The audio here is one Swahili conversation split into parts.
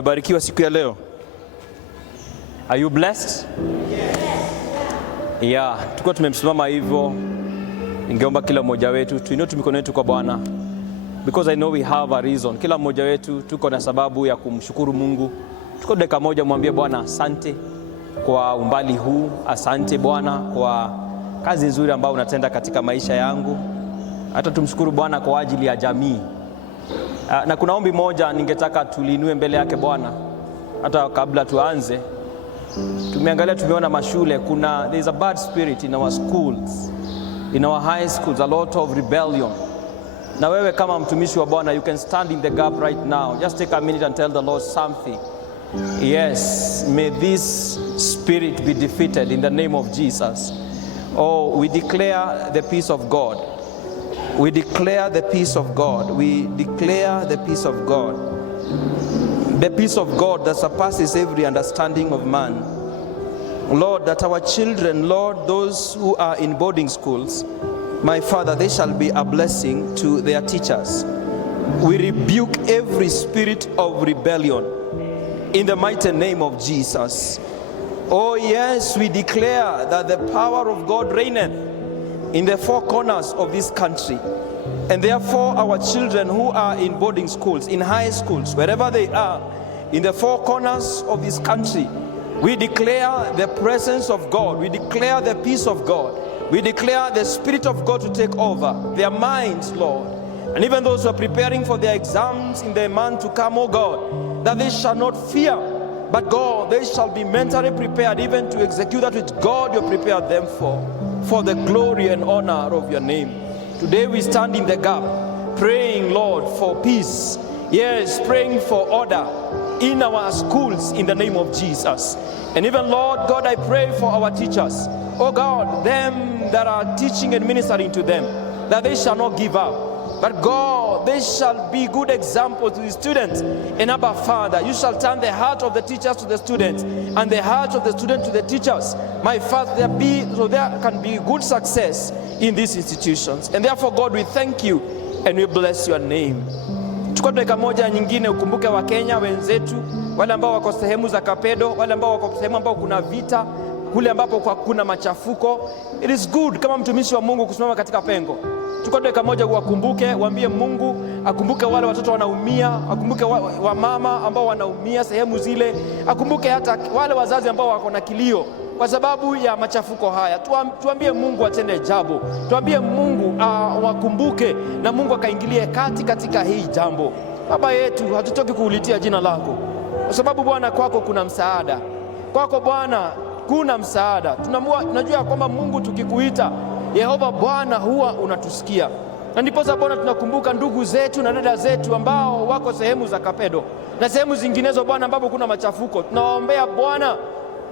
Umebarikiwa siku ya leo? Are you blessed? Yes. Yeah, tuko tumemsimama hivyo. Ningeomba kila mmoja wetu tuinue mikono yetu kwa Bwana. Because I know we have a reason. Kila mmoja wetu tuko na sababu ya kumshukuru Mungu. Tuko dakika moja mwambie Bwana asante kwa umbali huu. Asante Bwana kwa kazi nzuri ambayo unatenda katika maisha yangu. Hata tumshukuru Bwana kwa ajili ya jamii. Na kuna ombi moja ningetaka tuliinue mbele yake Bwana. Hata kabla tuanze, tumeona mashule, there is a bad spirit in our schools, in our high schools, a lot of rebellion. Na wewe kama mtumishi wa Bwana, you can stand in the gap right now. Just take a minute and tell the Lord something. Yes, may this spirit be defeated in the name of Jesus. Oh, we declare the peace of God. We declare the peace of God. We declare the peace of God. The peace of God that surpasses every understanding of man. Lord, that our children, Lord, those who are in boarding schools, my Father, they shall be a blessing to their teachers. We rebuke every spirit of rebellion in the mighty name of Jesus. Oh yes, we declare that the power of God reigneth in the four corners of this country. And therefore our children who are in boarding schools, in high schools, wherever they are, in the four corners of this country, we declare the presence of God. We declare the peace of God. We declare the Spirit of God to take over their minds, Lord. And even those who are preparing for their exams in the month to come, oh God, that they shall not fear, but God, they shall be mentally prepared even to execute that which God you prepared them for the glory and honor of your name. Today we stand in the gap, praying, Lord, for peace. Yes, praying for order in our schools in the name of Jesus. And even, Lord God, I pray for our teachers. Oh God, them that are teaching and ministering to them, that they shall not give up. But God, they shall be good examples to the students. And Abba Father, you shall turn the heart of the teachers to the students, and the heart of the students to the teachers. My Father, so there can be good success in these institutions. And therefore, God, we thank you and we bless your name. Chukua dakika moja nyingine ukumbuke wa Kenya wenzetu, wale ambao wako sehemu za Kapedo, wale ambao wako sehemu ambao kuna vita, kule ambapo kuna machafuko. It is good kama mtumishi wa Mungu kusimama katika pengo. Chukua dakika moja uwakumbuke, waambie Mungu akumbuke wale watoto wanaumia, akumbuke wa mama ambao wanaumia sehemu zile, akumbuke hata wale wazazi ambao wako na kilio kwa sababu ya machafuko haya. Tuambie Mungu atende jambo. Tuambie Mungu wakumbuke na Mungu akaingilie kati katika hii jambo. Baba yetu, hatutoki kuulitia jina lako, kwa sababu Bwana kwako kuna msaada. Kwako Bwana kuna msaada. Tunajua kwamba Mungu tukikuita Yehova Bwana huwa unatusikia. Na ndipo Bwana tunakumbuka ndugu zetu na dada zetu ambao wako sehemu za Kapedo na sehemu zinginezo Bwana ambapo kuna machafuko. Tunawaombea Bwana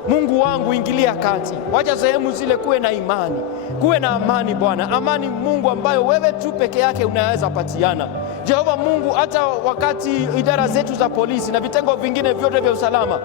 Mungu wangu ingilia kati. Wacha sehemu zile kuwe na imani, kuwe na amani Bwana. Amani Mungu ambayo wewe tu peke yake unaweza patiana. Jehova Mungu, hata wakati idara zetu za polisi na vitengo vingine vyote vya usalama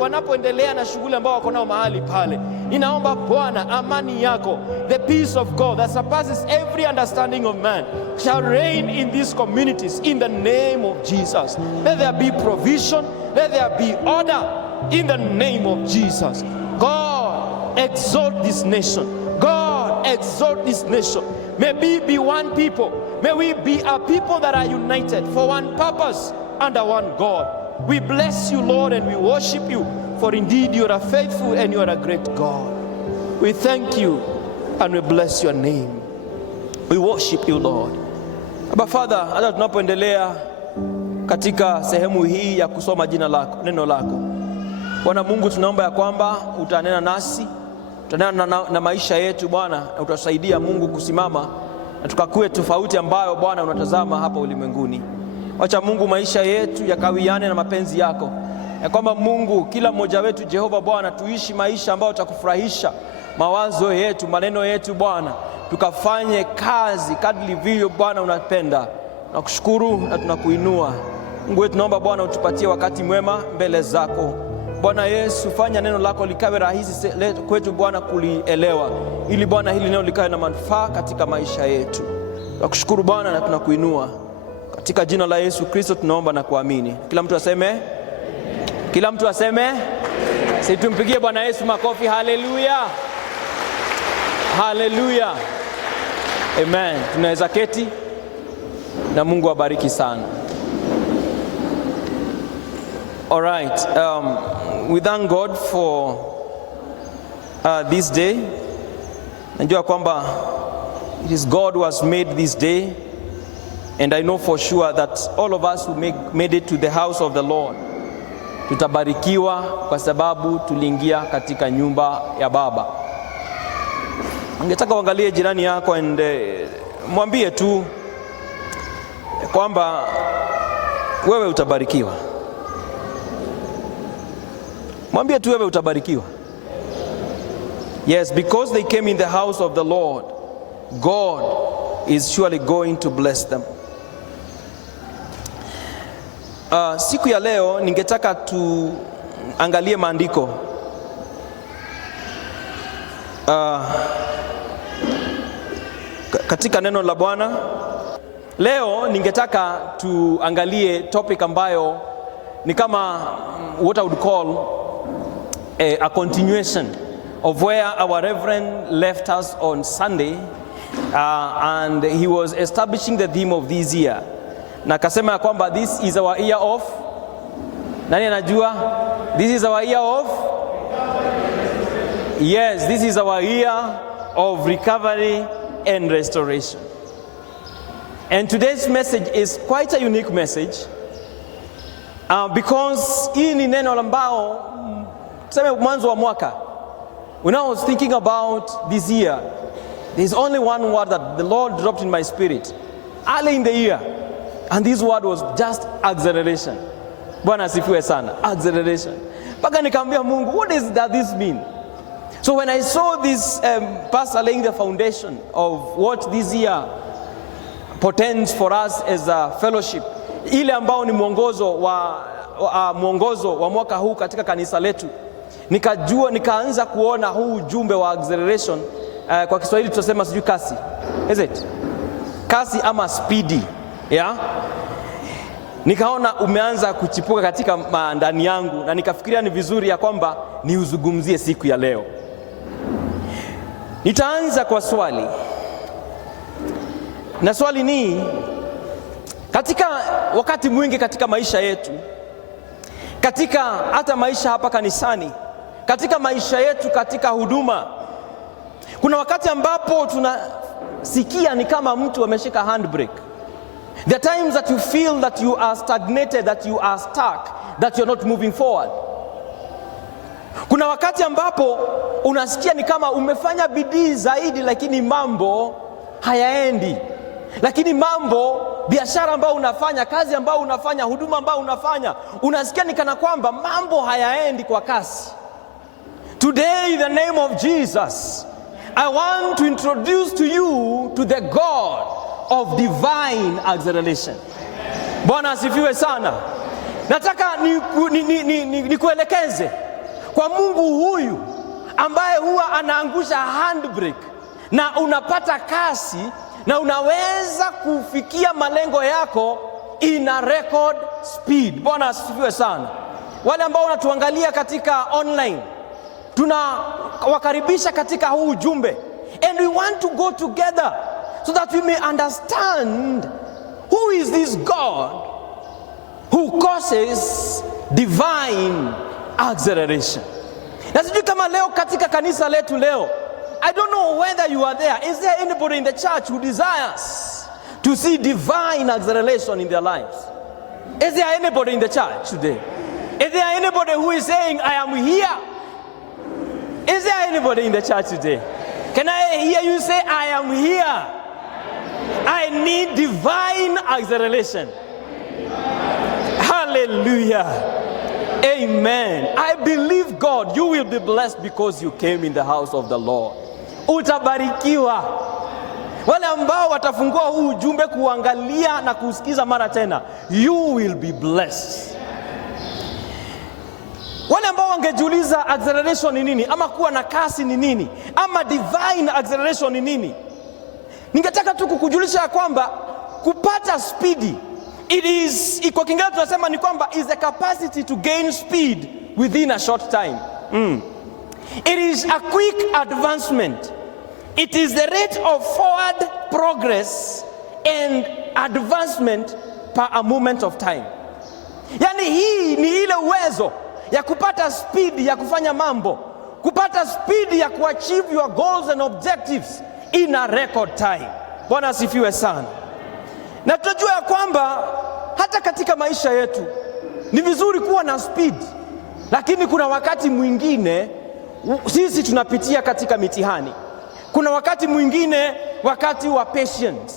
wanapoendelea na shughuli ambao wako nao mahali pale, ninaomba Bwana amani yako, the peace of God that surpasses every understanding of man, shall reign in these communities in the name of Jesus. Let there be provision, let there be order in the name of Jesus. God, exalt this nation. God, exalt this nation. May we be one people. May we be a people that are united for one purpose under one God. We bless you, Lord, and we worship you, for indeed you are faithful and you are a great God. We thank you and we bless your name. We worship you, Lord. Abba Father, hata tunapoendelea katika sehemu hii ya kusoma jina lako, neno lako, Bwana Mungu, tunaomba ya kwamba utanena nasi, utanena na maisha yetu Bwana, na utasaidia Mungu kusimama na tukakue tofauti ambayo Bwana unatazama hapa ulimwenguni. Wacha Mungu maisha yetu yakawiane na mapenzi yako, ya kwamba Mungu kila mmoja wetu Jehova Bwana tuishi maisha ambayo utakufurahisha, mawazo yetu, maneno yetu Bwana, tukafanye kazi kadri vile Bwana unapenda. Nakushukuru na tunakuinua. Mungu wetu, tunaomba Bwana utupatie wakati mwema mbele zako. Bwana Yesu, fanya neno lako likawe rahisi kwetu Bwana kulielewa, ili Bwana hili neno likawe na manufaa katika maisha yetu. Nakushukuru Bwana na tunakuinua. Katika jina la Yesu Kristo tunaomba na kuamini. Kila mtu aseme, kila mtu aseme, si tumpigie Bwana Yesu makofi. Haleluya, haleluya, amen. Tunaweza keti na Mungu abariki sana. All right, we thank God for this day. Najua kwamba it is God who has made this day, and I know for sure that all of us who made it to the house of the Lord tutabarikiwa kwa sababu tuliingia katika nyumba ya Baba. Ningetaka uangalie jirani yako and mwambie tu kwamba wewe utabarikiwa. Mwambie tu wewe utabarikiwa. Yes, because they came in the house of the Lord, God is surely going to bless them. Siku ya leo ningetaka tuangalie maandiko. Katika neno la Bwana leo ningetaka tuangalie topic ambayo ni kama what I would call a continuation of where our Reverend left us on Sunday, and he was establishing the theme of this year. Na akasema kwamba this is our year of, nani anajua? This is our year of, yes, this is our year of recovery and restoration. And today's message is quite a unique message, because hii ni neno ambao tuseme mwanzo wa mwaka. When I was thinking about this year, there's only one word that the Lord dropped in my spirit early in the year, and this word was just acceleration. Bwana asifiwe sana. Acceleration. Paka nikamwambia Mungu, what does this mean? So when I saw this pastor laying the foundation of what this year portends for us as a fellowship, ile ambao ni mwongozo wa mwaka huu katika kanisa letu, nikaanza kuona huu ujumbe wa acceleration. Kwa Kiswahili tutasema sijui kasi. Is it? Kasi ama speedy. Yeah? Nikaona umeanza kuchipuka katika ndani yangu, na nikafikiria ni vizuri ya kwamba niuzungumzie siku ya leo. Nitaanza kwa swali. Na swali ni, katika wakati mwingi katika maisha yetu, katika hata maisha hapa kanisani, katika maisha yetu katika huduma, kuna wakati ambapo tunasikia ni kama mtu ameshika handbrake. There are times that you feel that you are stagnated, that you are stuck, that you're not moving forward. Kuna wakati ambapo unasikia ni kama umefanya bidii zaidi lakini mambo hayaendi. Lakini mambo, biashara ambayo unafanya, kazi ambayo unafanya, huduma ambayo unafanya, unasikia ni kana kwamba mambo hayaendi kwa kasi. Today, in the name of Jesus, I want to introduce to you to the God of divine acceleration. Bwana asifiwe sana. Nataka nikuelekeze kwa Mungu huyu ambaye huwa anaangusha handbrake na unapata kasi na unaweza kufikia malengo yako in a record speed. Bwana asifiwe sana. Wale ambao wanatuangalia katika online, tunawakaribisha katika huu ujumbe, and we want to go together so that we may understand who is this God who causes divine acceleration. Na sijui kama leo katika kanisa letu leo, I don't know whether you are there. Is there anybody in the church who desires to see divine acceleration in their lives? Is there anybody in the church today? Is there anybody who is saying, I am here? Is there anybody in the church today? Can I hear you say, I am here? I need divine acceleration. Hallelujah. Amen. I believe God, you will be blessed because you came in the house of the Lord. Utabarikiwa. Wale ambao watafungua huu ujumbe kuangalia na kusikiza mara tena, you will be blessed. Wale ambao wangejiuliza acceleration ni nini, ama kuwa na kasi ni nini, ama divine acceleration ni nini, ningetaka tu kukujulisha kwamba kupata speedi, It is, kwa Kiingereza tunasema ni kwamba is the capacity to gain speed within a short time. It is a quick advancement. It is the rate of forward progress and advancement per a moment of time. Yani hii ni ile uwezo ya kupata speed ya kufanya mambo, kupata speed ya kuachieve your goals and objectives in a record time. Bwana asifiwe sana. Na tunajua ya kwamba hata katika maisha yetu ni vizuri kuwa na speed, lakini kuna wakati mwingine sisi tunapitia katika mitihani. Kuna wakati mwingine, wakati wa patience,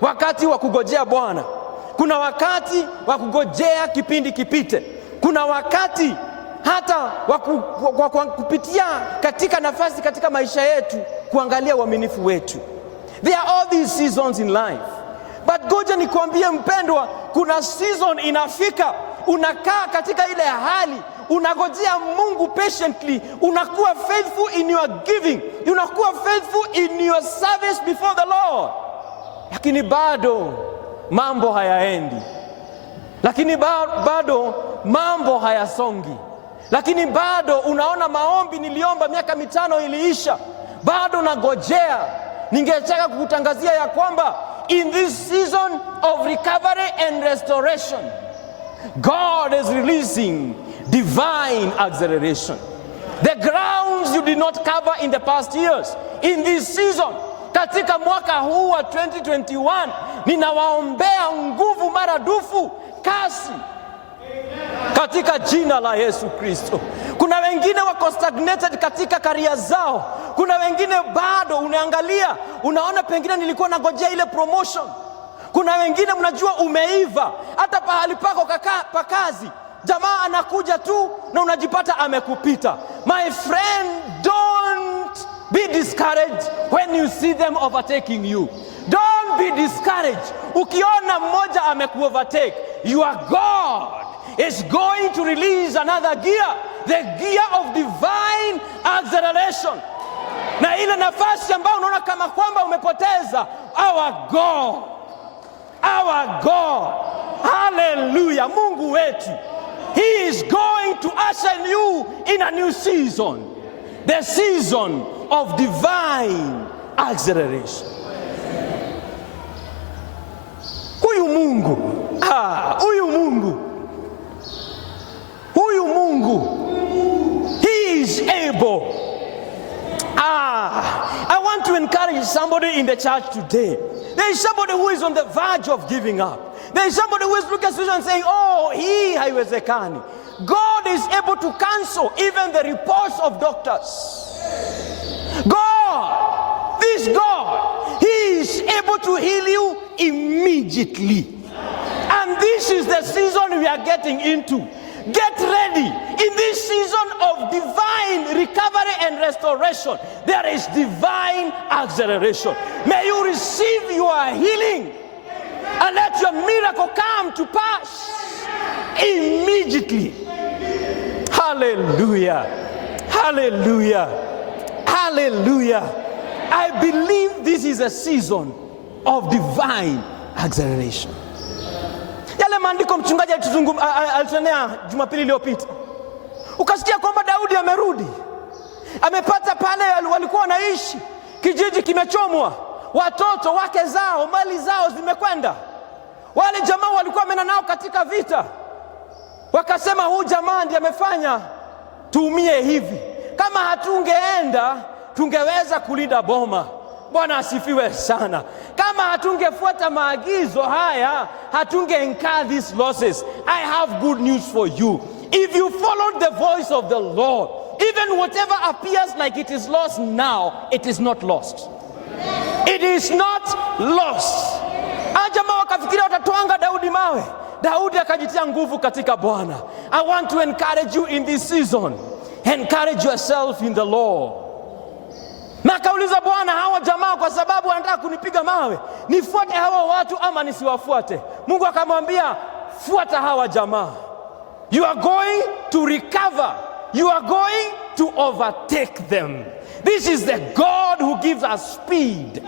wakati wa kugojea Bwana. Kuna wakati wa kugojea kipindi kipite. Kuna wakati hata wa kupitia katika nafasi katika maisha yetu kuangalia uaminifu wetu. There are all these seasons in life. But goja nikwambie mpendwa, kuna season inafika, unakaa katika ile hali, unagojea Mungu patiently, unakuwa faithful in your giving, unakuwa faithful in your service before the Lord. Lakini bado mambo hayaendi. Lakini bado mambo hayasongi. Lakini bado unaona maombi niliomba miaka 5 iliisha. Bado nagojea. Ningetaka kukutangazia ya kwamba in this season of recovery and restoration, God is releasing divine acceleration. The grounds you did not cover in the past years, in this season, katika mwaka huu wa 2021, ninawaombea nguvu maradufu, kasi, katika jina la Yesu Kristo. Kuna wengine wako stagnated katika career zao. Kuna wengine bado unaangalia, unaona pengine nilikuwa nangojea ile promotion. Kuna wengine mnajua umeiva, hata pahali pako pa kazi, jamaa anakuja tu na unajipata amekupita. My friend, don't be discouraged when you see them overtaking you. Don't be discouraged ukiona mmoja amekuovertake. Your God is going to release another gear, the gear of divine acceleration. Na ile nafasi ambayo unaona kama kwamba umepoteza, our God, hallelujah, Mungu wetu, He is going to usher you in a new season, the season of divine acceleration. Huyu Mungu, He is able. I want to encourage somebody in the church today. There is somebody who is on the verge of giving up. There is somebody who is looking at the and saying, oh, hii haiwezekani. God is able to cancel even the reports of doctors. This God, He is able to heal you immediately. And this is the season we are getting into. Get ready. In this season of divine recovery and restoration, there is divine acceleration. May you receive your healing and let your miracle come to pass immediately. Hallelujah. Hallelujah. Hallelujah. I believe this is a season of divine acceleration. Yale maandiko mchungaji alitunenea Jumapili iliyopita, ukasikia kwamba Daudi amerudi, amepata pale walikuwa wanaishi, kijiji kimechomwa, watoto wake zao, mali zao zimekwenda. Wale jamaa walikuwa wamena nao katika vita, wakasema huyu jamaa ndiye amefanya tuumie hivi, kama hatungeenda tungeweza kulinda boma. Bwana asifiwe sana. Kama hatungefuata maagizo haya, hatunge incur these losses. I have good news for you. If you follow the voice of the Lord, even whatever appears like it is lost now, it is not lost. It is not lost. Jamaa wakafikiria watatwanga Daudi mawe. Daudi akajitia nguvu katika Bwana. I want to encourage you in this season. Encourage yourself in the Lord. Na kauliza Bwana, hawa jamaa kwa sababu wanataka kunipiga mawe, nifuate hawa watu ama nisiwafuate? Mungu akamwambia, fuata hawa jamaa. You are going to recover. You are going to overtake them. This is the God who gives us speed.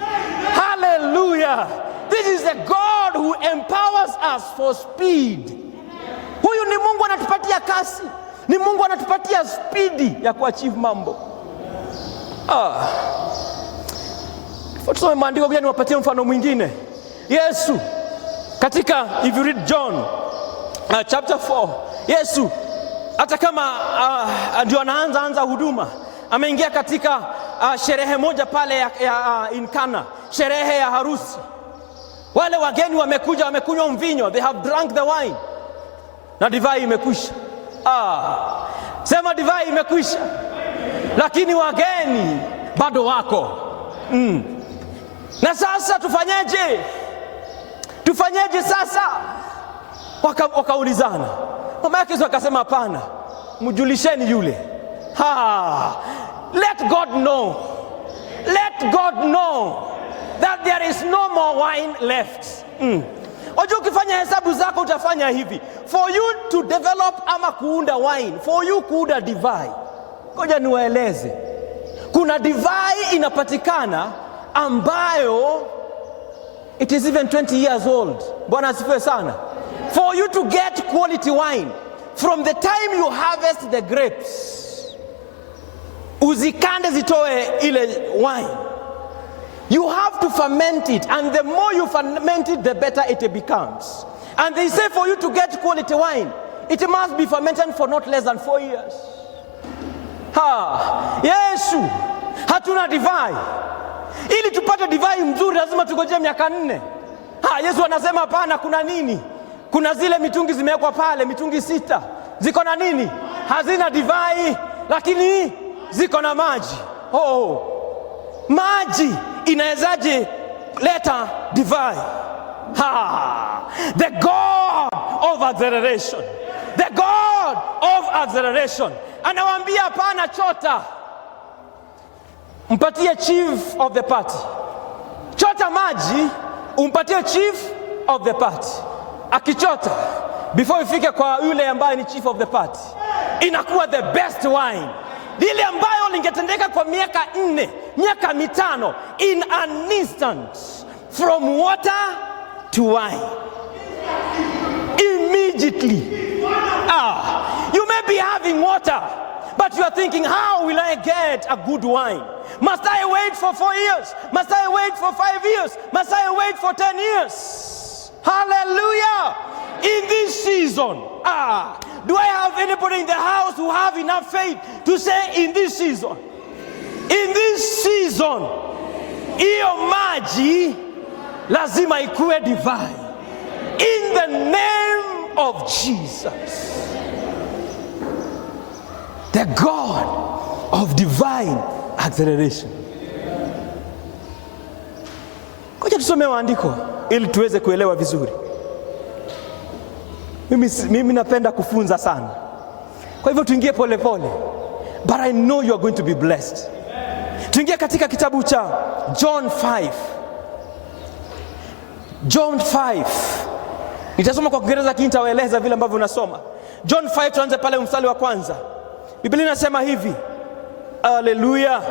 Hallelujah. This is the God God who empowers us for speed. Huyu ni Mungu anatupatia kasi. Ni Mungu anatupatia speedi ya kuachieve mambo. Tusome maandiko, kuja niwapatie mfano mwingine. Yesu katika, if you read John chapter 4, Yesu hata kama ndio anaanza huduma, ameingia katika sherehe moja pale in Kana, sherehe ya harusi. Wale wageni wamekuja, wamekunywa mvinyo, they have drunk the wine, na divai imekwisha. Sema divai imekwisha. Lakini wageni bado wako. Na sasa tufanyeje? Tufanyeje sasa? Wakaulizana. Mama yake akasema hapana, mjulisheni yule. Let God know. Let God know that there is no more wine left. Wajua ukifanya hesabu zako utafanya hivi. For you to develop ama kuunda wine, for you kuunda divai. Ngoja niwaeleze. Kuna divai inapatikana ambayo it is even 20 years old. Bwana asifiwe sana. For you to get quality wine, from the time you harvest the grapes, uzikande zitoe ile wine, you have to ferment it, and the more you ferment it, the better it becomes. And they say for you to get quality wine, it must be fermented for not less than 4 years. Yesu, hatuna divai. Ili tupate divai mzuri lazima tungojee miaka 4. Yesu anasema hapana, kuna nini? Kuna zile mitungi zimewekwa pale, mitungi 6. Ziko na nini? Hazina divai, lakini ziko na maji. Maji inawezaje leta divai? The God of acceleration. The God of acceleration. Anawaambia hapana, chota. Mpatie chief of the party. Chota maji, umpatie chief of the party. Akichota, before ifike kwa yule ambaye ni chief of the party, inakuwa the best wine. Lile ambayo lingetendeka kwa miaka 4, miaka 5, in an instant, from water to wine. Immediately. You may be having water, but you are thinking, how will I get a good wine? Must I wait for 4 years? Must I wait for 5 years? Must I wait for 10 years? Hallelujah! In this season, do I have anybody in the house who have enough faith to say in this season? In this season, iyo maji lazima ikuwe divine. In the name of Jesus. The God of divine acceleration. Ngoja tusome maandiko ili tuweze kuelewa vizuri. Mimi napenda kufunza sana. Kwa hivyo tuingie pole pole. But I know you are going to be blessed. Tuingie katika kitabu cha John 5. John 5. Nitasoma kwa Kiingereza lakini nitawaeleza vile ambavyo unasoma. John 5, tuanze pale mstari wa kwanza. Biblia inasema hivi. Hallelujah.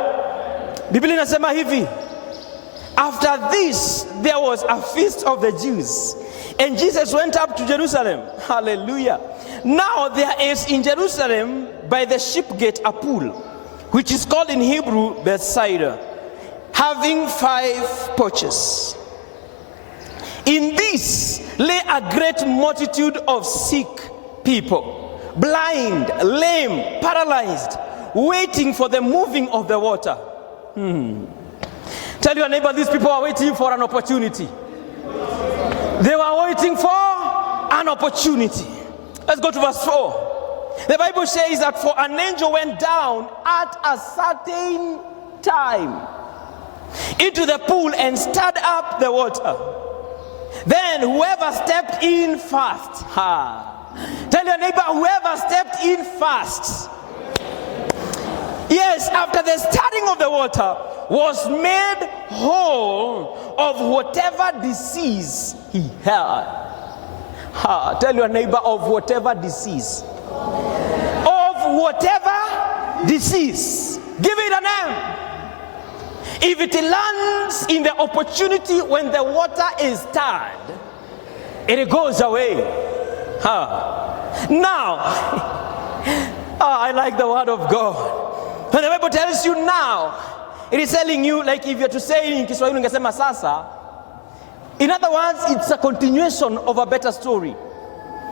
Biblia inasema hivi. After this there was a feast of the Jews, and Jesus went up to Jerusalem. Hallelujah. Now there is in Jerusalem by the sheep gate a pool, which is called in Hebrew Bethsaida, having 5 porches. In this lay a great multitude of sick people, blind, lame, paralyzed, waiting for the moving of the water. Tell your neighbor, these people are waiting for an opportunity. They were waiting for an opportunity. Let's go to verse 4. The Bible says that for an angel went down at a certain time into the pool and stirred up the water. Then whoever stepped in first. Tell your neighbor, whoever stepped in first. Yes, after the stirring of the water, was made whole of whatever disease he had. Tell your neighbor, of whatever disease. Of whatever disease. Give it a name. If it lands in the opportunity when the water is stirred, it goes away. Now, I like the word of God. When the Bible tells you now, it is telling you, like if you're to say in Kiswahili ungesema sasa. In other words, it's a continuation of a better story.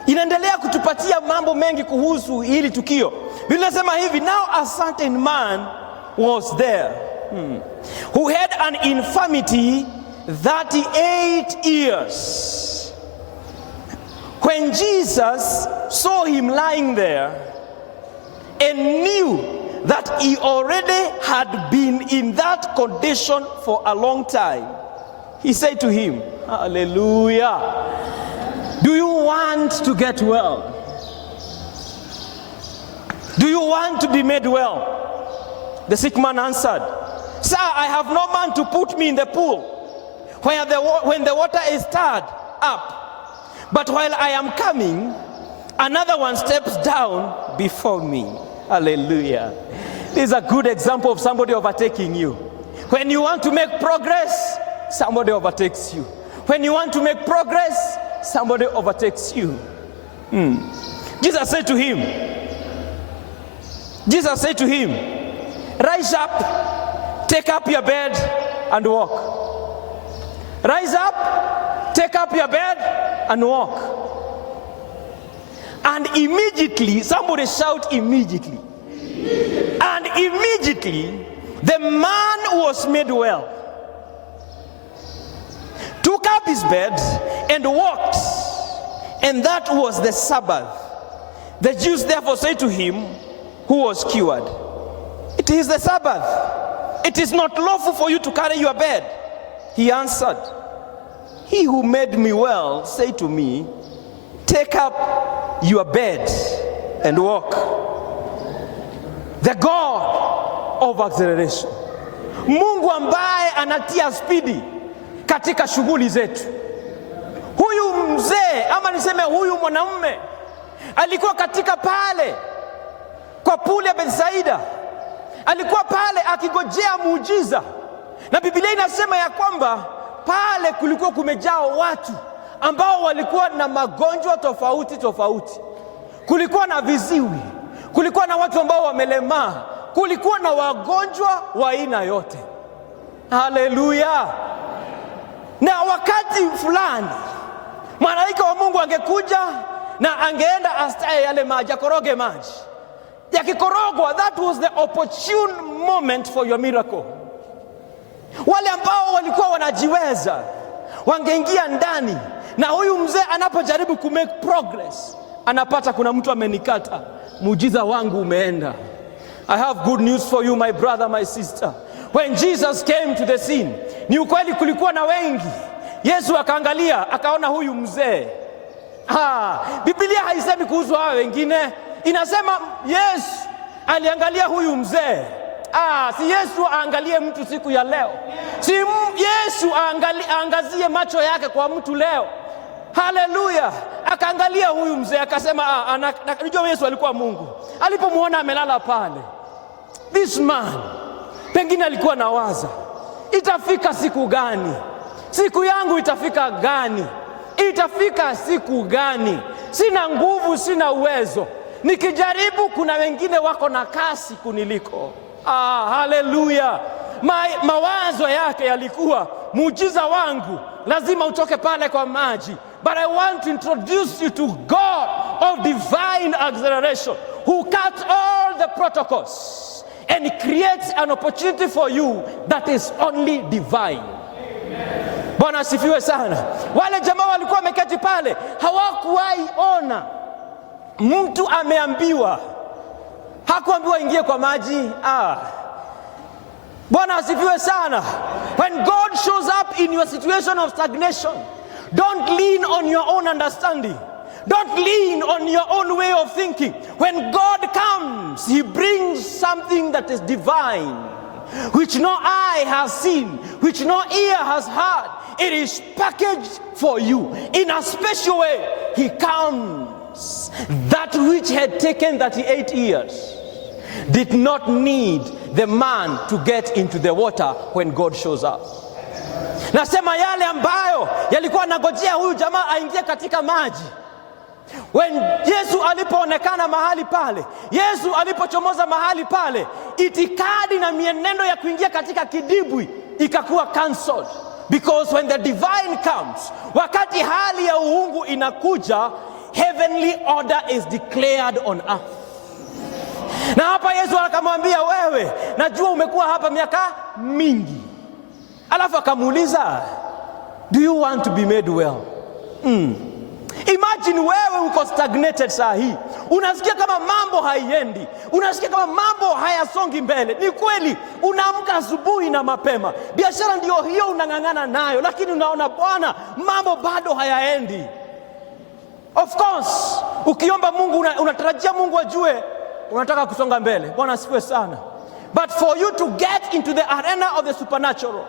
Inaendelea kutupatia mambo mengi kuhusu hili tukio. Biblia inasema hivi, now a certain man was there who had an infirmity 38 years. When Jesus saw him lying there and knew that he already had been in that condition for a long time, he said to him, hallelujah, do you want to get well? Do you want to be made well? The sick man answered, sir, I have no man to put me in the pool when the water is stirred up. But while I am coming, another one steps down before me. Hallelujah. This is a good example of somebody overtaking you. When you want to make progress, somebody overtakes you. When you want to make progress, somebody overtakes you. Jesus said to him, rise up, take up your bed and walk. Rise up, take up your bed and walk. And immediately, somebody shout immediately. And immediately, the man was made well, took up his bed and walked, and that was the Sabbath. The Jews therefore said to him who was cured, it is the Sabbath. It is not lawful for you to carry your bed. He answered, he who made me well said to me, take up your bed and walk. The God of acceleration, Mungu ambaye anatia spidi katika shughuli zetu. Huyu mzee ama niseme huyu mwanamume alikuwa katika pale kwa puli ya Bethsaida, alikuwa pale akigojea muujiza, na Biblia inasema ya kwamba pale kulikuwa kumejaa watu ambao walikuwa na magonjwa tofauti tofauti. Kulikuwa na viziwi, kulikuwa na watu ambao wamelemaa, kulikuwa na wagonjwa wa aina yote. Haleluya! Na wakati fulani malaika wa Mungu angekuja na angeenda astaye yale maji, akoroge maji. Yakikorogwa, that was the opportune moment for your miracle. Wale ambao walikuwa wanajiweza wangeingia ndani, na huyu mzee anapojaribu ku make progress anapata kuna mtu amenikata, muujiza wangu umeenda. I have good news for you, my brother, my sister. When Jesus came to the scene, ni ukweli kulikuwa na wengi. Yesu akaangalia akaona huyu mzee. Biblia haisemi kuhusu hao wengine, inasema Yesu aliangalia huyu mzee. Si Yesu aangalie mtu siku ya leo. Si Yesu aangazie macho yake kwa mtu leo. Haleluya! Akaangalia huyu mzee akasema, unajua Yesu alikuwa Mungu. Alipomuona amelala pale, this man pengine alikuwa nawaza, itafika siku gani? Siku yangu itafika gani? Itafika siku gani? Sina nguvu, sina uwezo. Nikijaribu kuna wengine wako na kasi kuniliko. Haleluya! Mawazo yake yalikuwa, muujiza wangu lazima utoke pale kwa maji. But I want to introduce you to God of divine acceleration, who cuts all the protocols and creates an opportunity for you that is only divine. Bwana asifiwe sana. Wale jamaa walikuwa wameketi pale, hawakuwahi ona mtu ameambiwa, hakuambiwa ingie kwa maji. Bwana asifiwe sana. When God shows up in your situation of stagnation, don't lean on your own understanding. Don't lean on your own way of thinking. When God comes, He brings something that is divine, which no eye has seen, which no ear has heard. It is packaged for you in a special way. He comes. That which had taken 38 years did not need the man to get into the water when God shows up. Nasema yale ambayo yalikuwa nangojea huyu jamaa aingie katika maji. When Yesu alipoonekana mahali pale, Yesu alipochomoza mahali pale, itikadi na mienendo ya kuingia katika kidibwi ikakuwa cancelled. Because when the divine comes, wakati hali ya uungu inakuja, heavenly order is declared on earth. Na hapa Yesu akamwambia, wewe najua umekuwa hapa miaka mingi. Alafu akamuuliza, do you want to be made well? Imagine wewe uko stagnated saa hii. Unasikia kama mambo haiendi. Unasikia kama mambo hayasongi mbele. Ni kweli, unaamka asubuhi na mapema. Biashara ndio hiyo unang'ang'ana nayo, lakini unaona Bwana mambo bado hayaendi. Of course, ukiomba Mungu unatarajia Mungu ajue unataka kusonga mbele. Bwana asifiwe sana. But for you to get into the arena of the supernatural,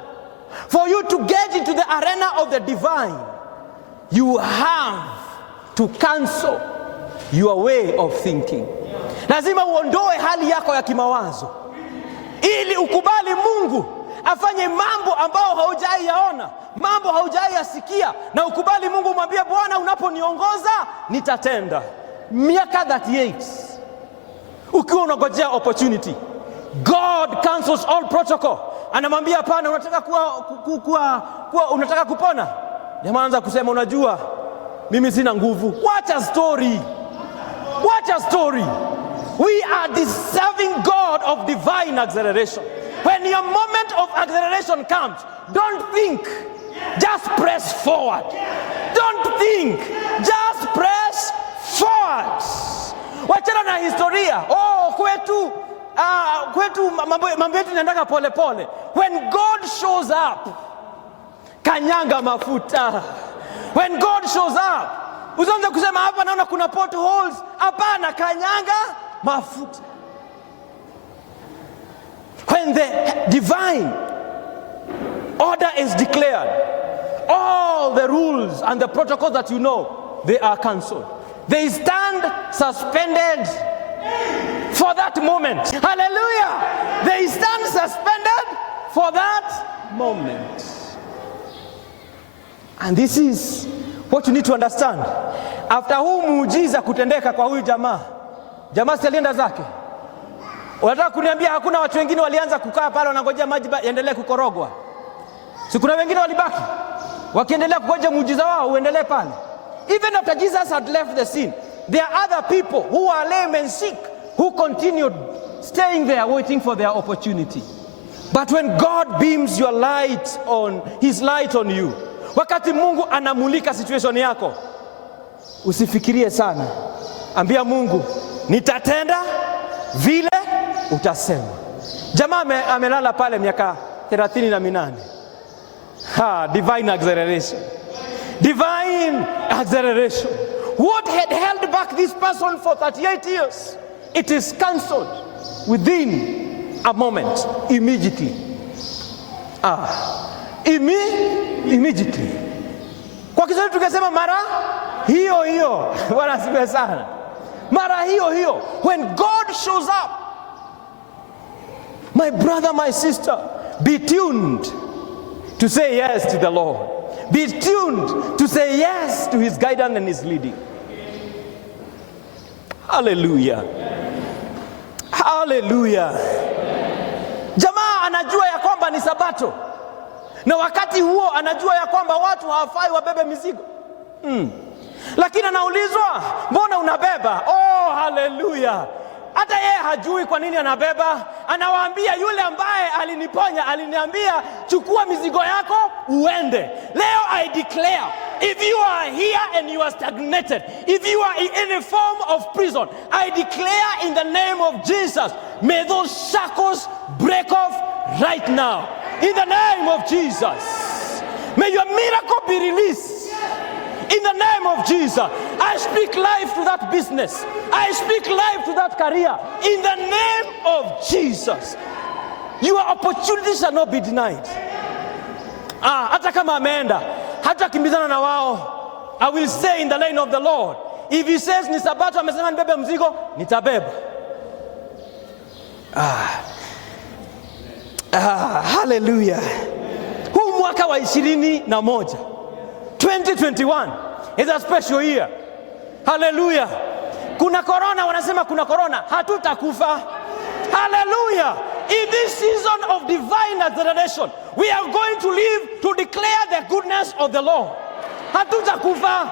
for you to get into the arena of the divine, you have to cancel your way of thinking. Lazima uondoe hali yako ya kimawazo ili ukubali Mungu afanye mambo ambao haujai yaona, mambo haujai yasikia, na ukubali Mungu umwambie, Bwana unaponiongoza nitatenda. Miaka 38 ukiwa unangojea opportunity, God cancels all protocol. Anamwambia hapana, unataka kupona? Jamaa anaanza kusema, unajua mimi sina nguvu. What a story. What a story. We are deserving God of divine acceleration. When your moment of acceleration comes, don't think, just press forward. Don't think, just press forward. Wachana na historia. Kwetu mambo yetu yanaenda pole pole. When God shows up, kanyanga mafuta. When God shows up, usianze kusema hapa naona kuna potholes. Hapana, kanyanga mafuta. When the divine order is declared, all the rules and the protocols that you know, they are cancelled. They stand suspended for that moment. Hallelujah. They stand suspended for that moment. And this is what you need to understand. After huu muujiza kutendeka kwa huyu jamaa si alienda zake. Unataka kuniambia hakuna watu wengine walianza kukaa pale wanangojea maji yaendelee kukorogwa? Si kuna wengine walibaki wakiendelea kungoja muujiza wao uendelee pale? Even after Jesus had left the scene, there are other people who are lame and sick who continued staying there waiting for their opportunity. But when God beams your light on, his light on you, wakati Mungu anamulika situation yako, usifikirie sana. Ambia Mungu, nitatenda vile utasema. Jamaa amelala pale miaka 38. Divine acceleration. Divine acceleration. What had held back this person for 38 years, it is cancelled within a moment, immediately. Immediately. Kwa Kiswahili tukasema mara hiyo hiyo. Bwana asifiwe sana. Mara hiyo hiyo. When God shows up, my brother, my sister, be tuned to say yes to the Lord. Be tuned to say yes to his guidance and his leading. Hallelujah. Hallelujah. Jamaa anajua ya kwamba ni Sabato, na wakati huo anajua ya kwamba watu hawafai wabebe mizigo. Lakini anaulizwa, mbona unabeba? Oh, hallelujah. Hata yeye hajui kwa nini anabeba. Anawaambia yule ambaye aliniponya, aliniambia chukua mizigo yako uende. Leo I declare, if you are here and you are stagnated, if you are in any form of prison, I declare in the name of Jesus, may those shackles break off right now. In the name of Jesus. May your miracle be released. In the name of Jesus. I speak life to that business. I speak life to that career. In the name of Jesus. Your opportunities shall not be denied. Hata kama ameenda, hata kimbizana na wao, I will stay in the lane of the Lord. If he says ni Sabato, amesema nibebe mzigo, nitabeba. Hallelujah. Huu mwaka wa wa 21. 2021 is a special year. Hallelujah. Kuna corona, wanasema kuna corona, hatutakufa. Hallelujah. In this season of divine acceleration, we are going to live to declare the goodness of the Lord. Hatutakufa.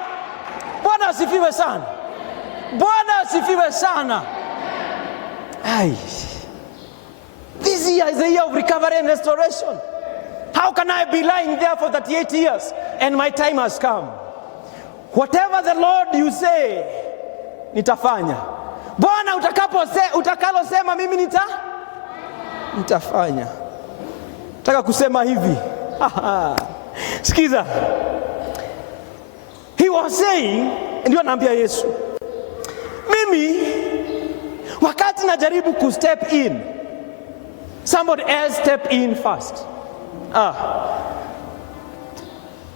Bwana asifiwe sana. Bwana asifiwe sana. This year is a year of recovery and restoration. How can I be lying there for 38 years and my time has come? Whatever the Lord you say, nitafanya. Bwana utakalosema mimi nitafanya. Nataka kusema hivi. Sikiza. He was saying, ndio anaambia Yesu, mimi wakati najaribu ku step in, somebody else step in first.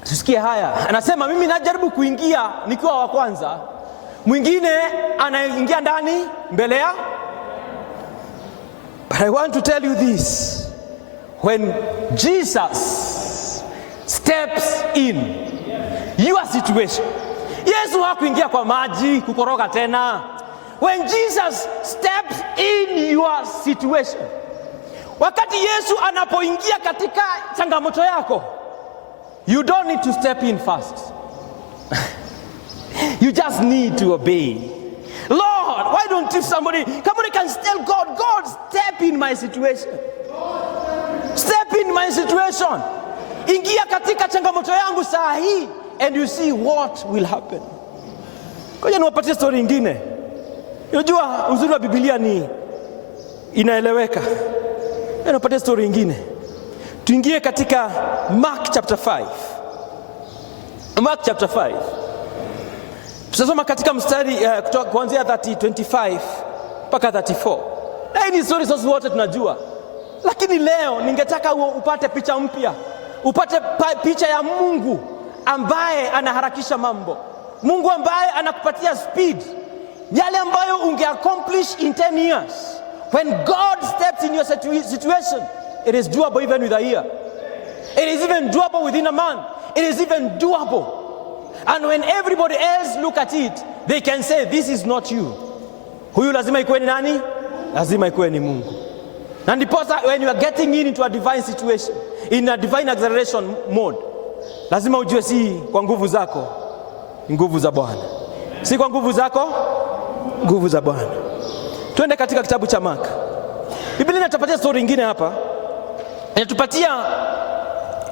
Tusikie haya. Anasema mimi najaribu kuingia nikiwa wa kwanza, mwingine anaingia ndani mbele ya. But I want to tell you this. When Jesus steps in your situation, Yesu hakuingia kwa maji kukoroga tena. When Jesus steps in your situation, wakati Yesu anapoingia katika changamoto yako, you don't need to step in first. You just need to obey. Lord, why don't you somebody can tell God, God, step in my situation. Step in my situation. Ingia katika changamoto yangu saa hii, and you see what will happen. Ngoja niwapatie story nyingine. Unajua uzuri wa Biblia ni inaeleweka. Niwapatie story nyingine. Tuingie katika Mark chapter 5. Mark chapter 5. Tutasoma katika mstari kutoka kuanzia 25 mpaka 34. Hii ni story sasa wote tunajua. Lakini leo ningetaka upate picha mpya. Upate picha ya Mungu ambaye anaharakisha mambo. Mungu ambaye anakupatia speed. Yale ambayo ungeaccomplish in 10 years. When God steps in your situation, it is doable even with a year. It is even doable within a month. It is even doable. And when everybody else look at it, they can say, this is not you. Huyu lazima ikuwe ni nani? Lazima ikuwe ni Mungu. Na ndiposa when you are getting into a divine situation, in a divine acceleration mode, lazima ujue si kwa nguvu zako, nguvu za Bwana. Si kwa nguvu zako, nguvu za Bwana. Twende katika kitabu cha Mark. Biblia inatupatia story nyingine hapa. Inatupatia,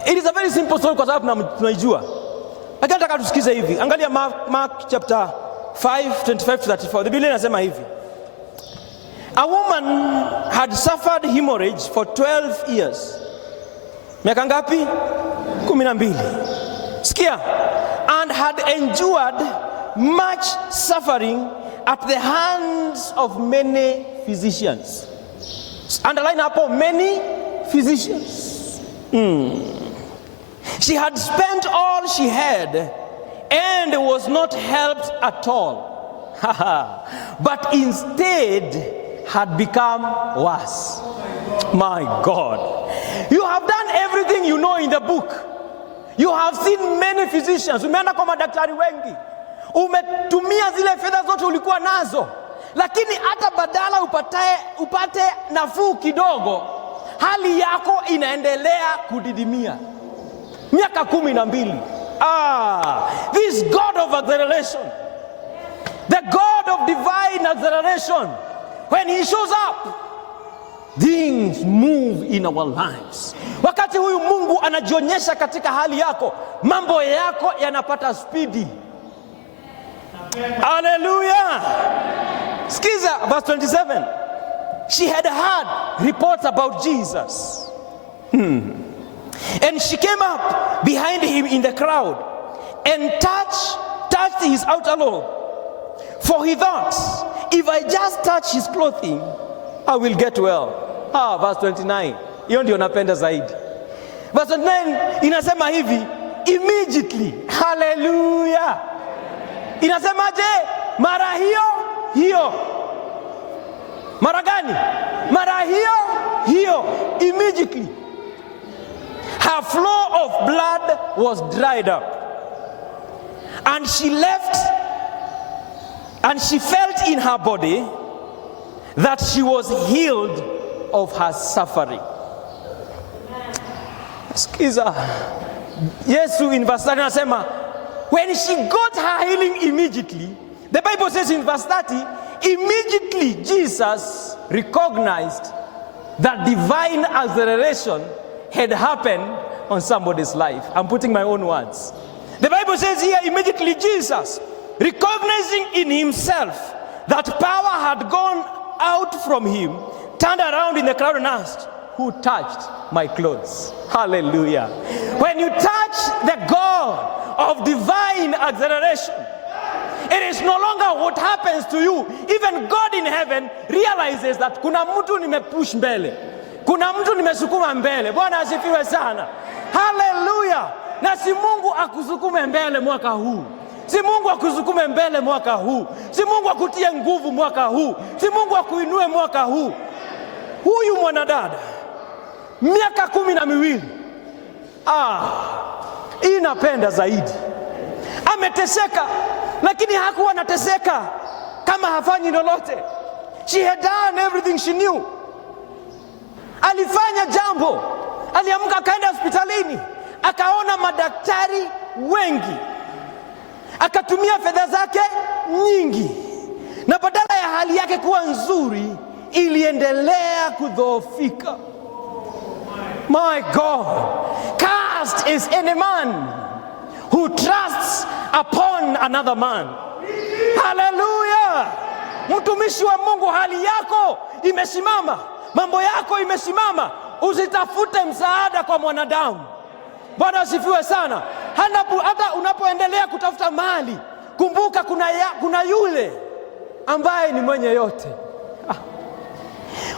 it is a very simple story kwa sababu tunaijua. Lakini nataka tusikize hivi. Angalia Mark chapter 5, 25 to 34. Biblia inasema hivi. A woman had suffered hemorrhage for 12 years. Miaka ngapi? 12. Sikia. And had endured much suffering at the hands of many physicians. Underline hapo, many physicians. She had spent all she had and was not helped at all. But instead had become worse. My God. You have done everything you know in the book. You have seen many physicians. Umeenda kwa madaktari wengi. Umetumia zile fedha zote ulikuwa nazo. Lakini hata badala upate nafuu kidogo, hali yako inaendelea kudidimia. Miaka 12. This God of acceleration, the God of divine acceleration, when he shows up, things move in our lives. Wakati huyu Mungu anajionyesha katika hali yako, mambo yako yanapata speedi. Hallelujah. Skiza, verse 27. She had heard reports about Jesus. And she came up behind him in the crowd and touched his outer robe. For he thought, if I just touch his clothing, I will get well. Verse 29. Hiyo ndio napenda zaidi. Verse 29 inasema hivi, immediately. Hallelujah. Inasemaje? Mara hiyo. Mara gani? Mara hiyo. Immediately. Her flow of of blood was dried up. And she left, and she felt in her body that she was healed of her suffering. Skiza. Yesu in verse 30 anasema, when she got her healing immediately, the Bible says in verse 30, immediately Jesus recognized that divine acceleration had happened on somebody's life. I'm putting my own words. The Bible says here, immediately Jesus, recognizing in himself that power had gone out from him, turned around in the crowd and asked, who touched my clothes? Hallelujah. When you touch the God of divine acceleration, it is no longer what happens to you. Even God in heaven realizes that kuna mtu nimepush mbele, kuna mtu nimesukuma mbele. Bwana asifiwe sana. Hallelujah. Na si Mungu akusukume mbele mwaka huu, si Mungu akusukume mbele mwaka huu, si Mungu akutie nguvu mwaka huu, si Mungu akuinue mwaka huu. Huyu mwanadada miaka 12, inapenda zaidi. Ameteseka, lakini hakuwa anateseka kama hafanyi lolote. She had done everything she knew. Alifanya jambo, aliamka akaenda hospitalini, akaona madaktari wengi, akatumia fedha zake nyingi, na badala ya hali yake kuwa nzuri, iliendelea kudhoofika. My God, cursed is any man who trusts upon another man. Hallelujah. Mtumishi wa Mungu, hali yako imesimama, mambo yako imesimama, usitafute msaada kwa mwanadamu. Bwana asifiwe sana. Hata unapoendelea kutafuta mali, kumbuka kuna yule ambaye ni mwenye yote.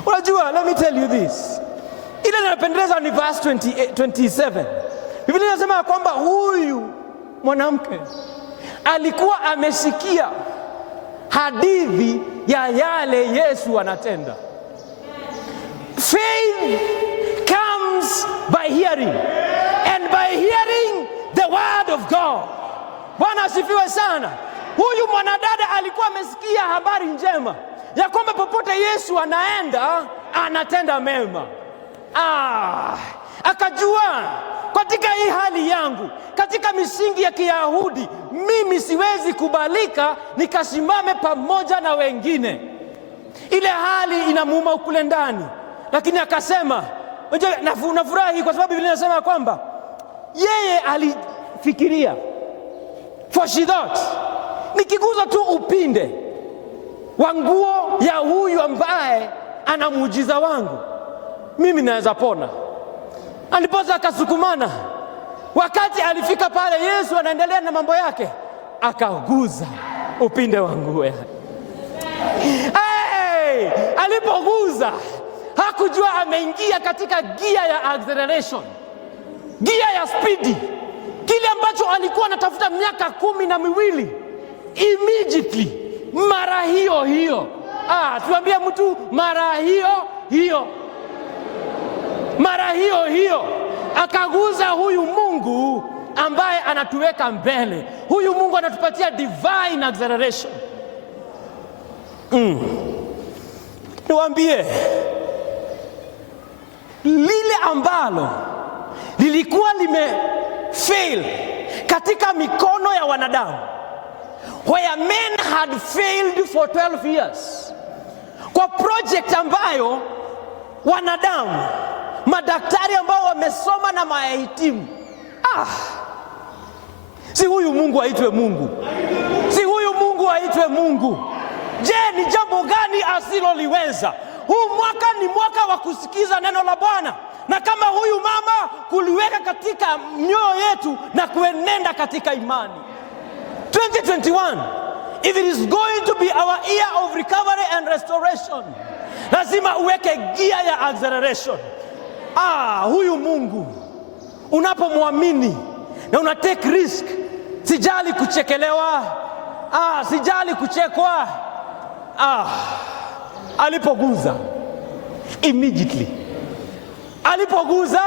Unajua, let me tell you this. Ile ninapendeza ni verse 27. Biblia inasema kwamba huyu mwanamke alikuwa amesikia hadithi ya yale Yesu anatenda. Faith comes by hearing, and by hearing the word of God. Bwana asifiwe sana. Huyu mwanadada alikuwa amesikia habari njema ya kwamba popote Yesu anaenda anatenda mema. Akajua katika hii hali yangu, katika misingi ya Kiyahudi, mimi siwezi kubalika nikasimame pamoja na wengine. Ile hali inamuuma kule ndani, lakini akasema, nafurahi kwa sababu Biblia inasema kwamba yeye alifikiria, for she thought, nikiguza tu upinde wa nguo ya huyu ambaye ana muujiza wangu, mimi naweza pona. Alipoza akasukumana. Wakati alifika pale, Yesu anaendelea na mambo yake, akaguza upinde wa nguo yake. Alipoguza, hakujua ameingia katika gia ya acceleration, gia ya speed. Kile ambacho alikuwa anatafuta miaka 12, immediately, mara hiyo hiyo. Tuambie mtu, mara hiyo hiyo, mara hiyo hiyo akaguza huyu Mungu ambaye anatuweka mbele. Huyu Mungu anatupatia divine acceleration. Niwaambie, lile ambalo lilikuwa limefail katika mikono ya wanadamu, where men had failed for 12 years, kwa project ambayo wanadamu, madaktari ambao wamesoma na mahitimu, si huyu Mungu aitwe Mungu, si huyu Mungu aitwe Mungu. Je, ni jambo gani asiloliweza? Huu mwaka ni mwaka wa kusikiza neno la Bwana, na kama huyu mama kuliweka katika mioyo yetu na kuenenda katika imani. 2021, if it is going to be our year of recovery and restoration, lazima uweke gia ya acceleration. Huyu Mungu unapomwamini na una take risk, sijali kuchekelewa, sijali kuchekwa. Alipoguza, immediately, alipoguza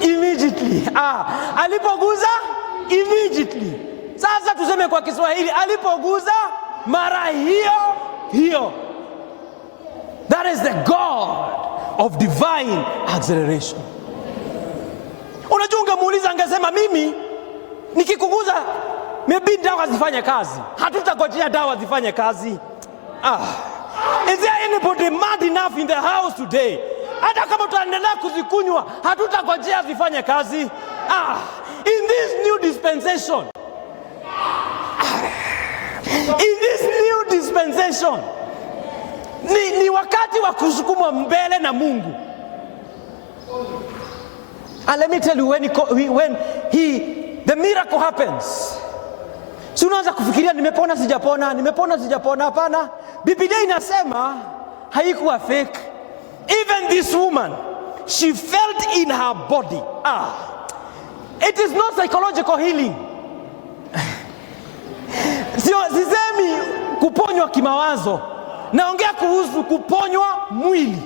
immediately. Alipoguza immediately. Sasa tuseme kwa Kiswahili, alipoguza mara hiyo. That is the God of divine acceleration. Unajua ungemuuliza angesema mimi nikikuguza maybe dawa zifanye kazi. Hatutangojea dawa zifanye kazi. Is there anybody mad enough in the house today? Hata kama tutaendelea kuzikunywa, hatutangojea zifanye kazi. In this new dispensation. Ni wakati wa kusukumwa mbele na Mungu. And let me tell you, when the miracle happens, si unaanza kufikiria nimepona sijapona. Hapana. Biblia inasema haikuwa fake. Even this woman, she felt in her body. It is not psychological healing. Sisemi kuponywa kimawazo. Naongea kuhusu kuponywa mwili.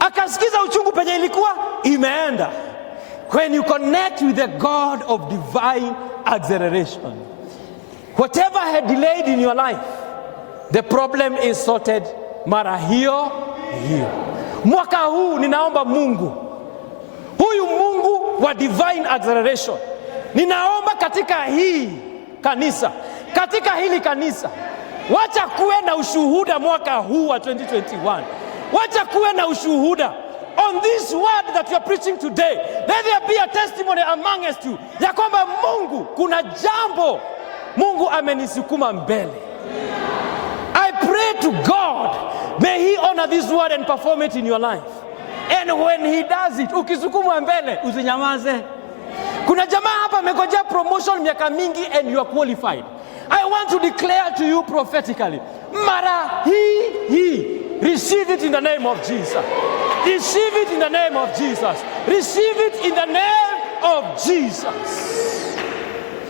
Akasikiza uchungu penye ilikuwa imeenda. When you connect with the God of divine acceleration, whatever had delayed in your life, the problem is sorted mara hiyo. Mwaka huu ninaomba Mungu, huyu Mungu wa divine acceleration, ninaomba katika hili kanisa, wacha kuwe na ushuhuda mwaka huu wa 2021. Wacha kuwe na ushuhuda on this word that you are preaching today. Let there be a testimony amongst you ya kwamba Mungu, kuna jambo Mungu amenisukuma mbele. I pray to God, may He honor this word and perform it in your life. And when He does it, ukisukumwa mbele usinyamaze. Kuna jamaa hapa amegojea promotion miaka mingi and you are qualified. I want to declare to you prophetically, mara hii, receive it in the name of Jesus. Receive it in the name of Jesus. Receive it in the name of Jesus.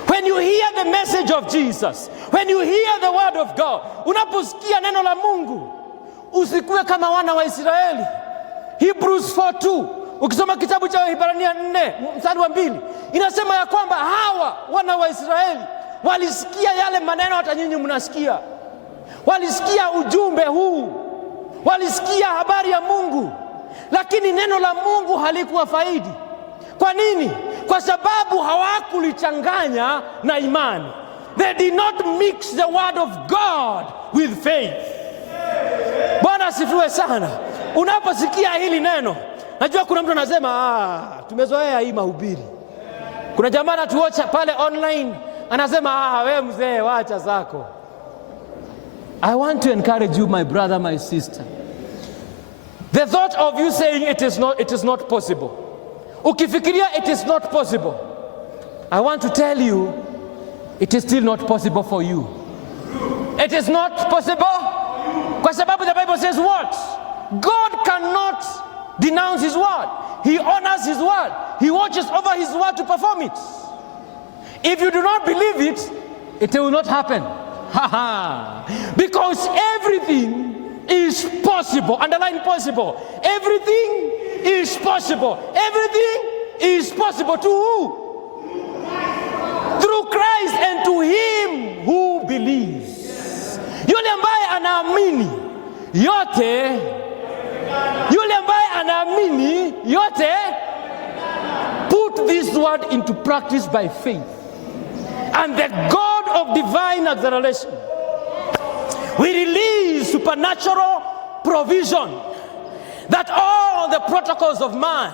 When you hear the message of Jesus, when you hear the word of God, unaposikia neno la Mungu, usikuwe kama wana wa Israeli. Hebrews 4:2, ukisoma kitabu cha Waebrania 4 mstari wa 2, inasema ya kwamba hawa wana wa Israeli walisikia yale maneno hata nyinyi mnasikia. Walisikia ujumbe huu, walisikia habari ya Mungu, lakini neno la Mungu halikuwa faidi. Kwa nini? Kwa sababu hawakulichanganya na imani. They did not mix the word of God with faith. Bwana asifiwe sana. Unaposikia hili neno, najua kuna mtu anasema tumezoea hii mahubiri. Kuna jamaa anatuocha pale online anasema wewe mzee wacha zako. I want to encourage you, my brother, my sister. The thought of you saying it is not possible. Ukifikiria it is not possible, I want to tell you, it is still not possible for you. It is not possible. Kwa sababu the Bible says what? God cannot denounce His word. He honors His word. He watches over His word to perform it. If you do not believe it, it will not happen. Because everything is possible. Underline possible. Everything is possible. Everything is possible to who? Through Christ and to him who believes. Yule ambaye anaamini yote, yule ambaye anaamini yote, put this word into practice by faith. And the God of divine acceleration will release supernatural provision, that all the protocols of man,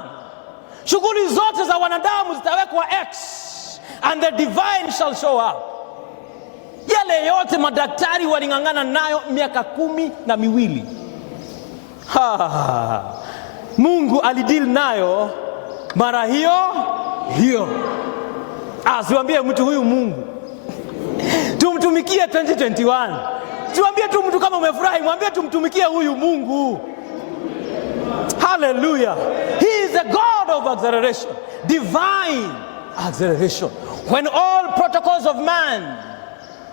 shughuli zote za wanadamu zitawekwa X, and the divine shall show up. Yale yote madaktari walingangana nayo miaka 12. Mungu alideal nayo mara hiyo. Siwaambie mtu huyu Mungu tumtumikie 2021. Siwaambie tu mtu kama umefurahi, mwambie tumtumikie huyu Mungu. Hallelujah. He is the God of acceleration, divine acceleration. When all protocols of man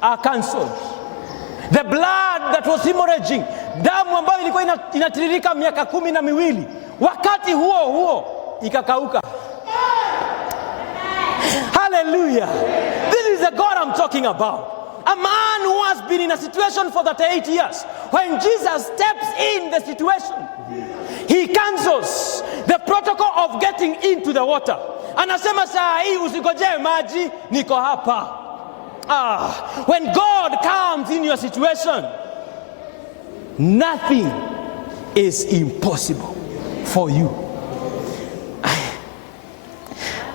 are cancelled, the blood that was hemorrhaging, damu ambayo ilikuwa inatiririka miaka 12, wakati huo ikakauka. Hallelujah. This is the God I'm talking about. A man who has been in a situation for 38 years. When Jesus steps in the situation, he cancels the protocol of getting into the water. Anasema saa hii usigoje maji, niko hapa. When God comes in your situation, nothing is impossible for you.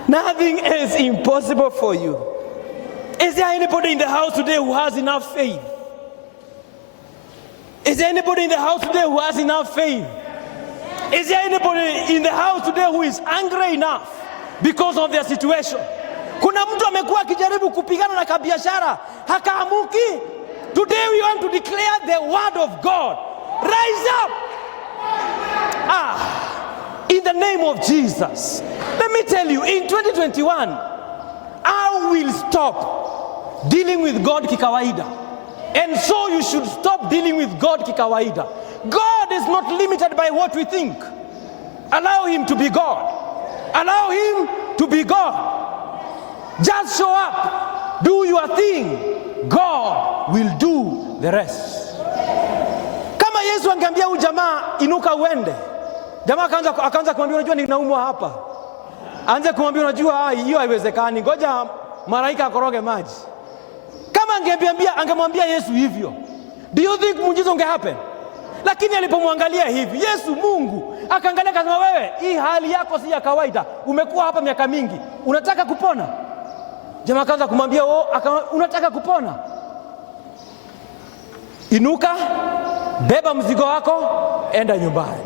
Nothing is impossible for you. Is there anybody in the house today who has enough faith? Is there anybody in the house today who has enough faith? Is there anybody in the house today who is angry enough because of their situation? Kuna mtu amekuwa akijaribu kupigana na kabiashara, hakaamuki. Today we want to declare the word of God. Rise up. In the name of Jesus. Let me tell you, in 2021, I will stop dealing with God kikawaida. And so you should stop dealing with God kikawaida. God is not limited by what we think. Allow him to be God. Allow him to be God. Just show up. Do your thing. God will do the rest. Kama Yesu angeambia huyu jamaa inuka uende, jamaa akaanza kumwambia unajua ninaumwa hapa. Aanze kumwambia unajua hiyo haiwezekani, ngoja malaika akoroge maji. Kama angemwambia Yesu hivyo, do you think muujiza unge happen? Lakini alipomwangalia hivi, Yesu Mungu akaangalia akasema, wewe hii hali yako si ya kawaida. Umekuwa hapa miaka mingi. Unataka kupona? Jamaa akaanza kumwambia, unataka kupona? Inuka, beba mzigo wako, enda nyumbani.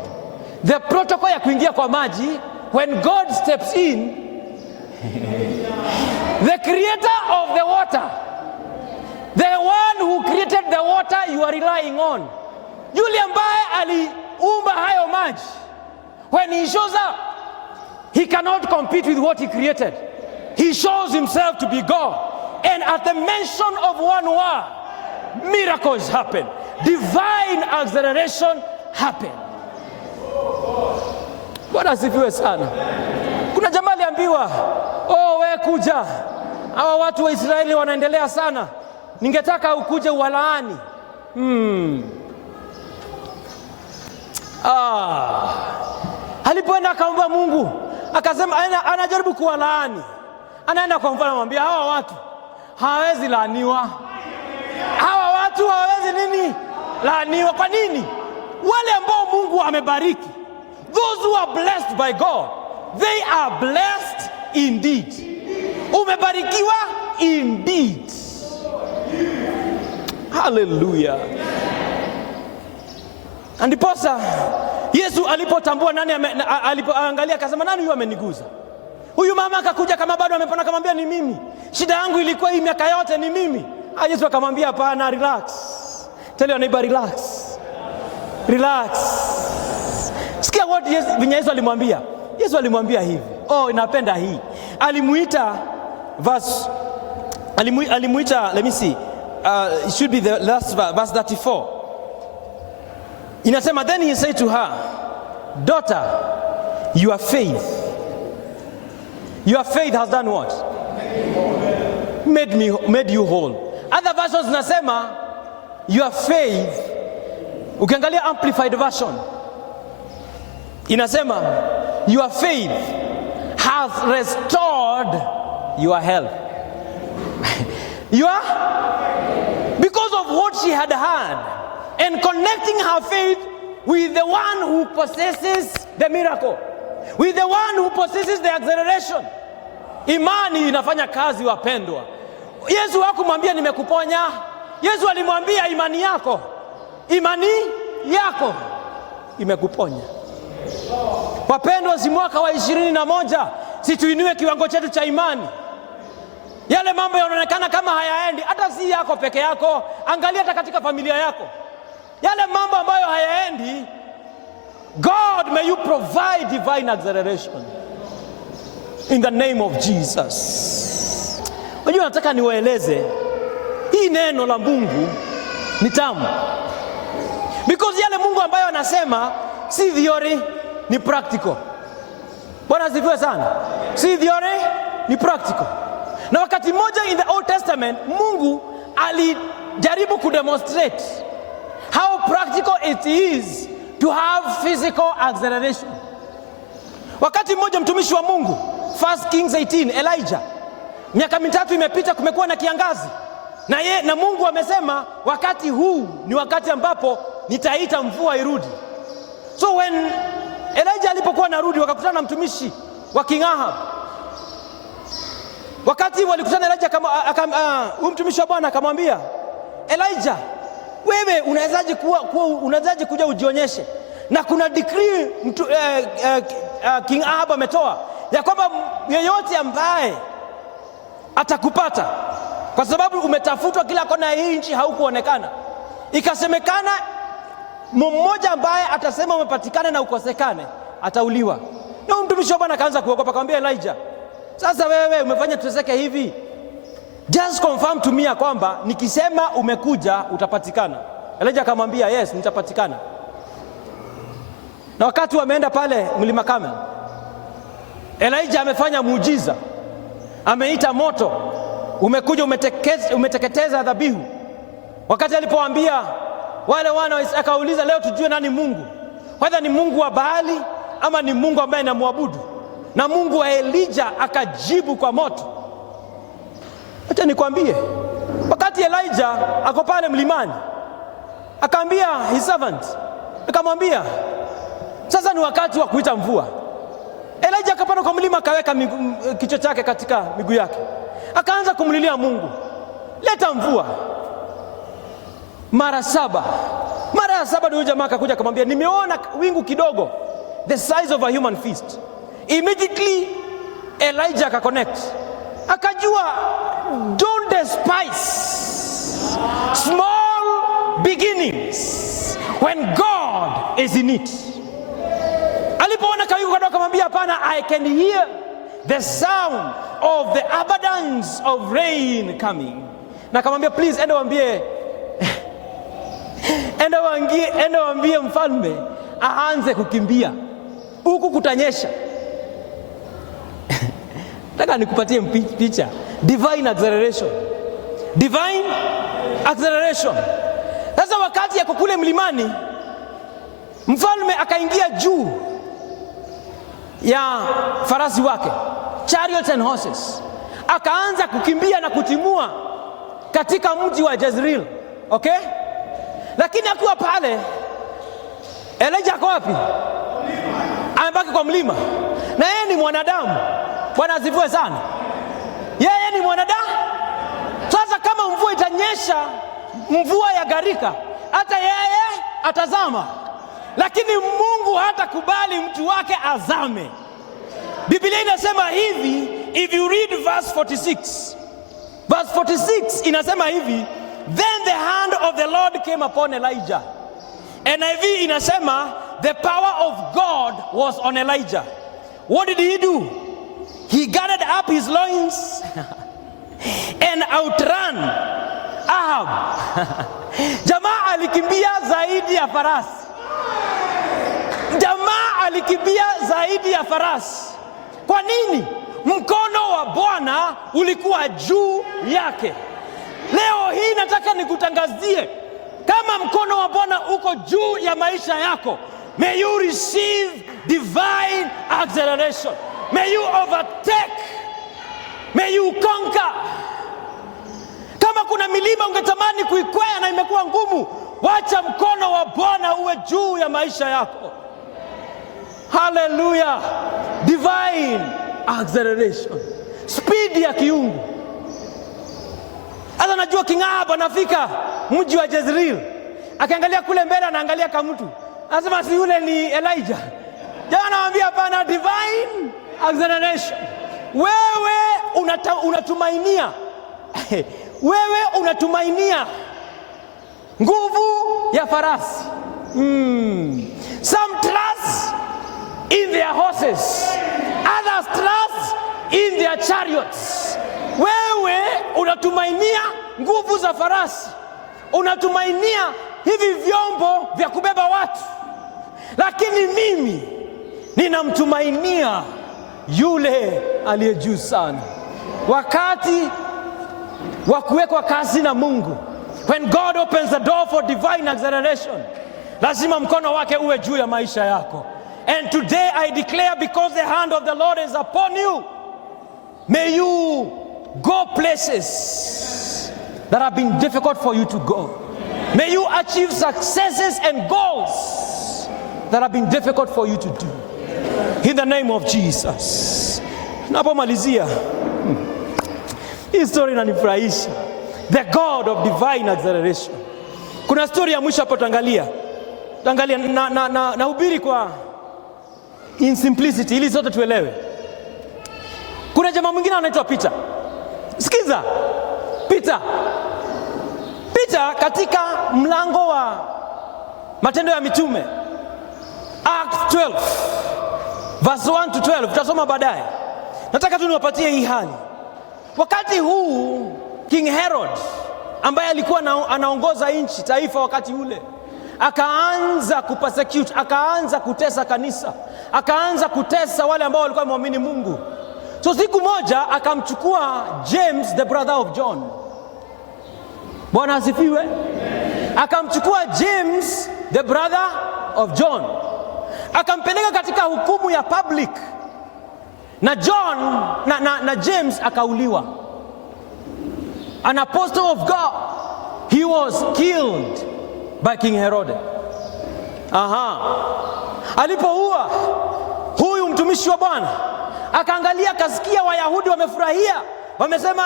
The protocol ya kuingia kwa maji, when God steps in, the creator of the water, the one who created the water you are relying on, yule ambaye aliumba hayo maji, when he shows up, he cannot compete with what he created. He shows himself to be God. And at the mention of one word, miracles happen. Divine acceleration happen. Bwana asifiwe sana. Kuna jamaa aliambiwa, wewe kuja. Hawa watu wa Israeli wanaendelea sana. Ningetaka ukuje uwalaani. Alipoenda akaomba Mungu, akasema anajaribu kuwalaani. Anaenda kwa mfano anamwambia hawa watu hawezi laaniwa. Hawa watu hawezi nini? Laaniwa. Kwa nini? Wale ambao Mungu amebariki, those who are blessed by God, they are blessed indeed. Umebarikiwa indeed. Hallelujah. Andiposa Yesu alipotambua nani alipoangalia akasema nani huyu ameniguza? Huyu mama akakuja kama bado amepona, akamwambia ni mimi. Shida yangu ilikuwa hii miaka yote ni mimi. Yesu akamwambia hapana, relax. Tell your neighbor relax. Relax. Sikia what Yesu alimwambia. Yesu alimwambia hivi. Inapenda hii. Alimuita verse let me see. It should be the last verse 34. Inasema, then he said to her, daughter, your faith has done what? Made you whole. Other versions nasema your faith, ukiangalia amplified version inasema your faith has restored your health. Because of what she had heard and connecting her faith with the one who possesses the miracle, with the one who possesses the acceleration. Imani inafanya kazi wapendwa. Yesu hakumwambia nimekuponya. Yesu alimwambia imani yako imekuponya. Wapendwa, si mwaka wa 21 situinue kiwango chetu cha imani. Yale mambo yanaonekana kama hayaendi, hata si yako peke yako, angalia hata katika familia yako. Yale mambo ambayo hayaendi, God, may you provide divine acceleration in the name of Jesus. Unajua nataka niwaeleze hii neno la Mungu ni tamu. Because yale Mungu ambayo anasema si theory, ni practical. Bwana asifiwe sana. Si theory, ni practical. Na wakati mmoja in the Old Testament, Mungu alijaribu kudemonstrate how practical it is to have physical acceleration. Wakati mmoja mtumishi wa Mungu, 1 Kings 18, Elijah, miaka 3 imepita, kumekuwa na kiangazi. Na Mungu amesema wakati huu ni wakati ambapo nitaita mvua irudi. So when Elijah alipokuwa narudi, wakakutana na mtumishi wa King Ahab. Wakati walikutana, Elijah mtumishi wa Bwana akamwambia Elijah, wewe unawezaje kuja ujionyeshe? Na kuna decree King Ahab ametoa ya kwamba yeyote ambaye atakupata, kwa sababu umetafutwa kila kona ya hii nchi haukuonekana. Ikasemekana mmoja ambaye atasema umepatikana na ukosekane atauliwa. Na mtumishi wa Bwana akaanza kuogopa, akamwambia Elijah, sasa wewe umefanya tuteseke hivi, just confirm to me kwamba nikisema umekuja utapatikana. Elijah akamwambia yes, nitapatikana. Na wakati wameenda pale mlima Carmel, Elijah amefanya muujiza. Ameita moto, umekuja umeteketeza dhabihu. Wakati alipoambia wale wana, akauliza leo tujue nani Mungu, whether ni Mungu wa Baali ama ni Mungu ambaye namwabudu. Na Mungu wa Elijah akajibu kwa moto. Acha nikwambie, wakati Elijah ako pale mlimani, akaambia his servant, akamwambia sasa ni wakati wa kuita mvua. Elijah akapanda kwa mlima, akaweka kichwa chake katika miguu yake, akaanza kumlilia Mungu, leta mvua. Mara 7 ndio jamaa akakuja akamwambia, nimeona wingu kidogo, the size of a human fist. Immediately Elijah akaconnect, akajua don't despise small beginnings when God is in it. Alipoona kawingu kadogo akamwambia, hapana, I can hear the sound of the abundance of rain coming. Na akamwambia, please enda waambie mfalme aanze kukimbia, huku kutanyesha. Nataka nikupatie picha. Divine acceleration. Sasa wakati yako kule mlimani, mfalme akaingia juu ya farasi wake, chariots and horses, akaanza kukimbia na kutimua katika mji wa Jezreel. Okay? Lakini akiwa pale, Elijah ako wapi? Amebaki kwa mlima. Na yeye ni mwanadamu. Bwana asifiwe sana. Yeye ni mwanadamu. Sasa kama mvua itanyesha, mvua ya gharika, hata yeye atazama. Lakini Mungu hatakubali mtu wake azame. Biblia inasema hivi, if you read verse 46 inasema hivi, then the hand of the Lord came upon Elijah. NIV inasema the power of God was on Elijah. What did he do? He gathered up his loins and outran Ahab. Jamaa alikimbia zaidi ya farasi. Kwa nini? Mkono wa Bwana ulikuwa juu yake. Leo hii nataka nikutangazie, kama mkono wa Bwana uko juu ya maisha yako, may you receive divine acceleration. May you overtake. May you conquer. Kama kuna milima ungetamani kuikwea na imekuwa ngumu, wacha mkono wa Bwana uwe juu ya maisha yako. Hallelujah. Divine acceleration. Speed ya kiungu. Hata najua King Ahab anafika mji wa Jezreel, akiangalia kule mbele, anaangalia kama mtu, anasema si yule ni Elijah. Jana anamwambia hapana, divine acceleration. Wewe unatumainia nguvu ya farasi. Some trust in their horses, others trust in their chariots. Wewe unatumainia nguvu za farasi, unatumainia hivi vyombo vya kubeba watu. Lakini mimi ninamtumainia yule aliye juu sana. Wakati wa kuwekwa kazi na Mungu, when God opens the door for divine acceleration, lazima mkono wake uwe juu ya maisha yako. And today I declare, because the hand of the Lord is upon you, may you go places that have been difficult for you to go. May you achieve successes and goals that have been difficult for you to do. In the name of Jesus. Napomalizia, hii story inanifurahisha. The God of divine acceleration. Kuna story ya mwisho hapo tuangalia na hubiri kwa in simplicity ili sote tuelewe. Kuna jamaa mwingine anaitwa Peter. Sikiza. Peter katika mlango wa Matendo ya Mitume, Act 12 verse 1 to 12, tutasoma baadaye. Nataka tu niwapatie hii hali. Wakati huu King Herod ambaye alikuwa anaongoza nchi taifa wakati ule, akaanza kupersecute, akaanza kutesa kanisa, akaanza kutesa wale ambao walikuwa waamini Mungu. So siku moja akamchukua James, the brother of John. Bwana asifiwe. Akamchukua James, the brother of John, akampeleka katika hukumu ya public, na John na James akauliwa. An apostle of God, he was killed by King Herod. Alipoua huyu mtumishi wa Bwana, akaangalia, kasikia Wayahudi wamefurahia, wamesema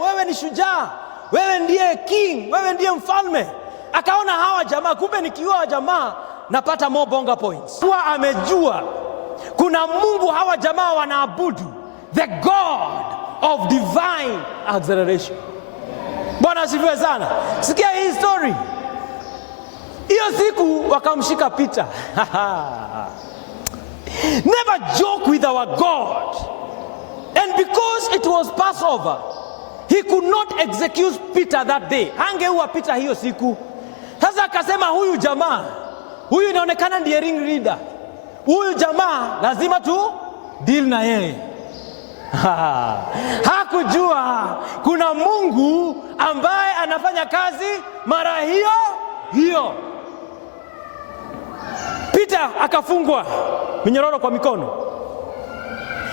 wewe ni shujaa, wewe ndiye king, wewe ndiye mfalme. Akaona hawa jamaa, kumbe nikiua jamaa napata more bonga points. Kwa amejua kuna Mungu hawa jamaa wanaabudu, the God of divine acceleration. Bwana asifiwe sana. Sikia hii story. Hiyo siku wakamshika Peter. Never joke with our God. And because it was Passover, he could not execute Peter that day. Hangeua Peter hiyo siku. Sasa akasema huyu jamaa, huyu inaonekana ndiye ring leader, huyu jamaa lazima tu deal na yeye. Hakujua kuna Mungu ambaye anafanya kazi mara hiyo. Peter akafungwa minyororo kwa mikono.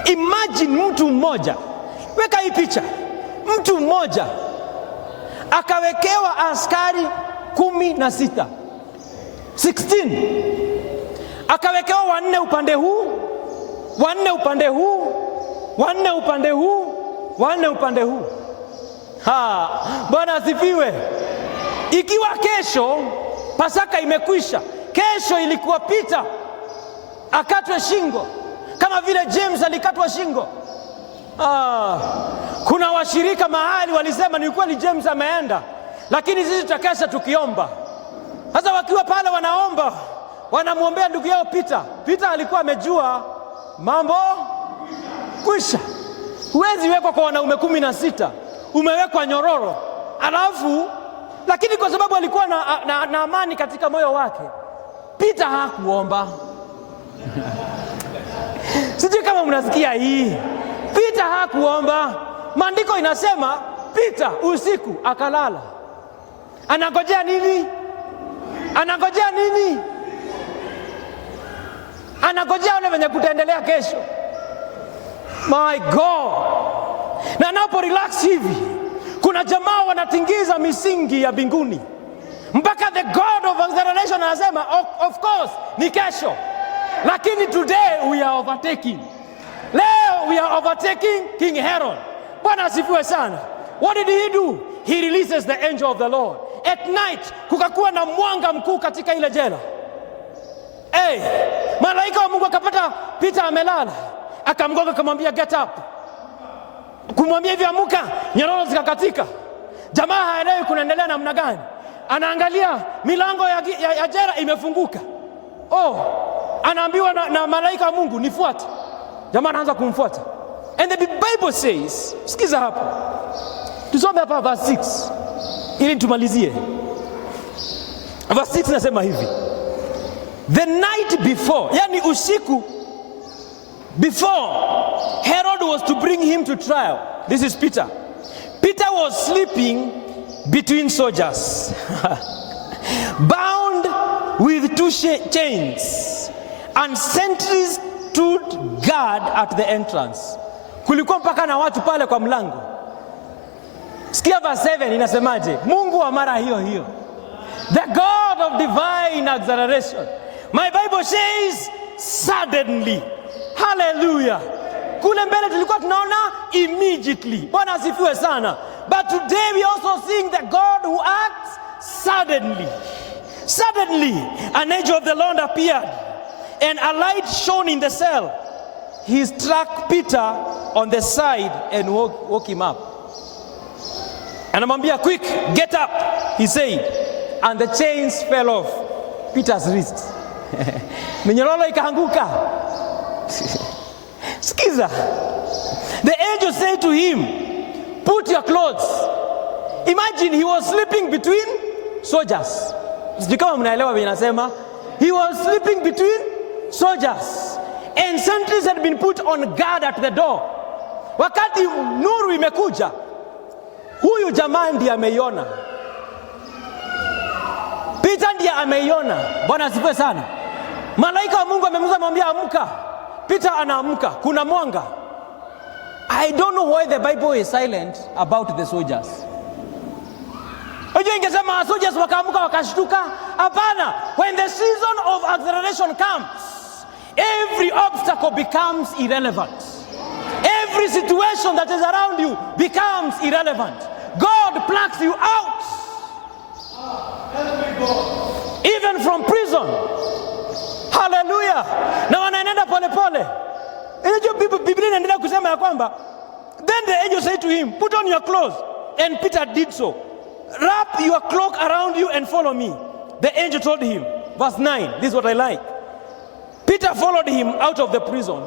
Imagine mtu mmoja, weka hii picha, mtu mmoja akawekewa askari 16, akawekewa 4 upande huu, 4 upande huu, 4 upande huu, 4 upande huu. Bwana asifiwe. Ikiwa kesho Pasaka imekwisha, kesho ilikuwa Peter akatwe shingo kama vile James alikatwa shingo. Kuna washirika mahali walisema ni kweli James ameenda, lakini sisi tutakesha tukiomba. Sasa wakiwa pale wanaomba, wanamwombea ndugu yao Peter. Peter alikuwa amejua mambo kwisha. Huwezi wekwa kwa wanaume 16, umewekwa nyororo. Lakini kwa sababu alikuwa na amani katika moyo wake, Peter hakuomba. Sijui kama mnasikia hii. Peter hakuomba. Maandiko inasema Peter usiku akalala. Anangojea nini? Anangojea ole venye kutaendelea kesho. My God. Na napo relax hivi, kuna jamaa wanatingiza misingi ya mbinguni, mpaka the God of acceleration anasema of course ni kesho, lakini today we are overtaking. Leo we are overtaking King Herod. Bwana asifiwe sana. What did he do? He releases the angel of the Lord. At night kukakuwa na mwanga mkuu katika ile jela. Malaika wa Mungu akapata Peter amelala, akamgonga, akamwambia get up. Kumwambia hivi amuka, nyororo zikakatika. Jamaa haelewi kunaendelea namna gani. Anaangalia milango ya jela imefunguka. Anaambiwa na malaika wa Mungu nifuate. Jamaa anaanza kumfuata. And the Bible says, sikiza hapo, tusome hapa verse 6 ili tumalizie. Verse 6 nasema hivi: the night before, yani usiku before Herod was to bring him to trial, this is Peter. Peter was sleeping between soldiers, bound with 2 chains, and sentries stood guard at the entrance. Kulikuwa mpaka na watu pale kwa mlango. Sikia verse 7 inasemaje? Mungu wa mara hiyo hiyo, the God of divine acceleration. My Bible says suddenly. Hallelujah. Kule mbele tulikuwa tunaona immediately. Bwana asifiwe sana. But today we also seeing the God who acts suddenly. Suddenly an angel of the Lord appeared, and a light shone in the cell. He struck Peter on the side and woke him up. Anamwambia, quick, get up, he said, and the chains fell off Peter's wrist. Minyororo ikaanguka. Skiza. The angel said to him, put your clothes. Imagine he was sleeping between soldiers. Sijui kama mnaelewa vile nasema. He was sleeping between soldiers, and sentries had been put on guard at the door. Wakati nuru imekuja, huyu jamaa ndiye ameiona. Peter ndiye ameiona. Bwana asifiwe sana. Malaika wa Mungu amemwambia amka. Peter anaamka, kuna mwanga. I don't know why the Bible is silent about the soldiers. Unajua ingesema soldiers wakaamka wakashtuka. Hapana. When the season of acceleration comes, every obstacle becomes irrelevant. Every situation that is around you becomes irrelevant. God plucks you out. Even from prison. Hallelujah. Na wanaenda pole pole. Unajua Biblia inaendelea kusema ya kwamba, then the angel said to him, put on your clothes. And Peter did so. Wrap your cloak around you and follow me. The angel told him, verse 9, this is what I like. Peter followed him out of the prison,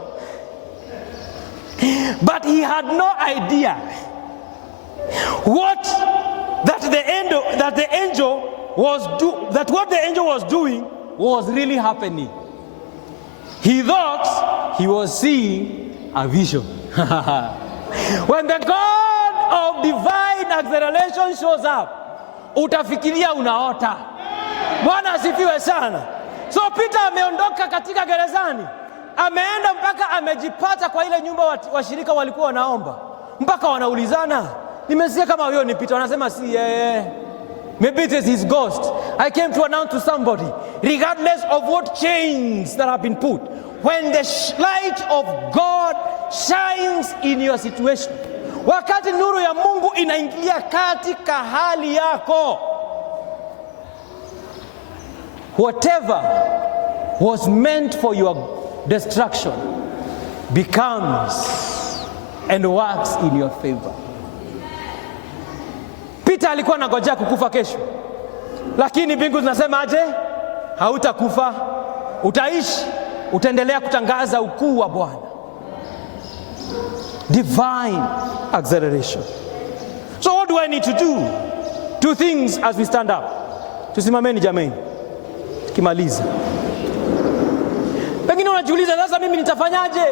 but he had no idea what the angel was doing was really happening. He thought he was seeing a vision. When the God of divine acceleration shows up, utafikiria unaota. Bwana asifiwe sana. So Peter ameondoka katika gerezani, ameenda mpaka amejipata kwa ile nyumba washirika walikuwa wanaomba, mpaka wanaulizana, nimesikia kama huyo ni Peter. Wanasema si yeye, maybe it is his ghost. I came to announce to somebody, regardless of what chains that have been put, when the light of God shines in your situation, wakati nuru ya Mungu inaingia katika hali yako, whatever was meant for your destruction becomes and works in your favor. Peter alikuwa anangojea kukufa kesho, lakini mbingu zinasema aje? Hautakufa, utaishi, utaendelea kutangaza ukuu wa Bwana. Divine acceleration. So what do I need to do? 2 things as we stand up. Tusimameni jamani. Kimaliza. Pengine unajiuliza, sasa mimi nitafanyaje?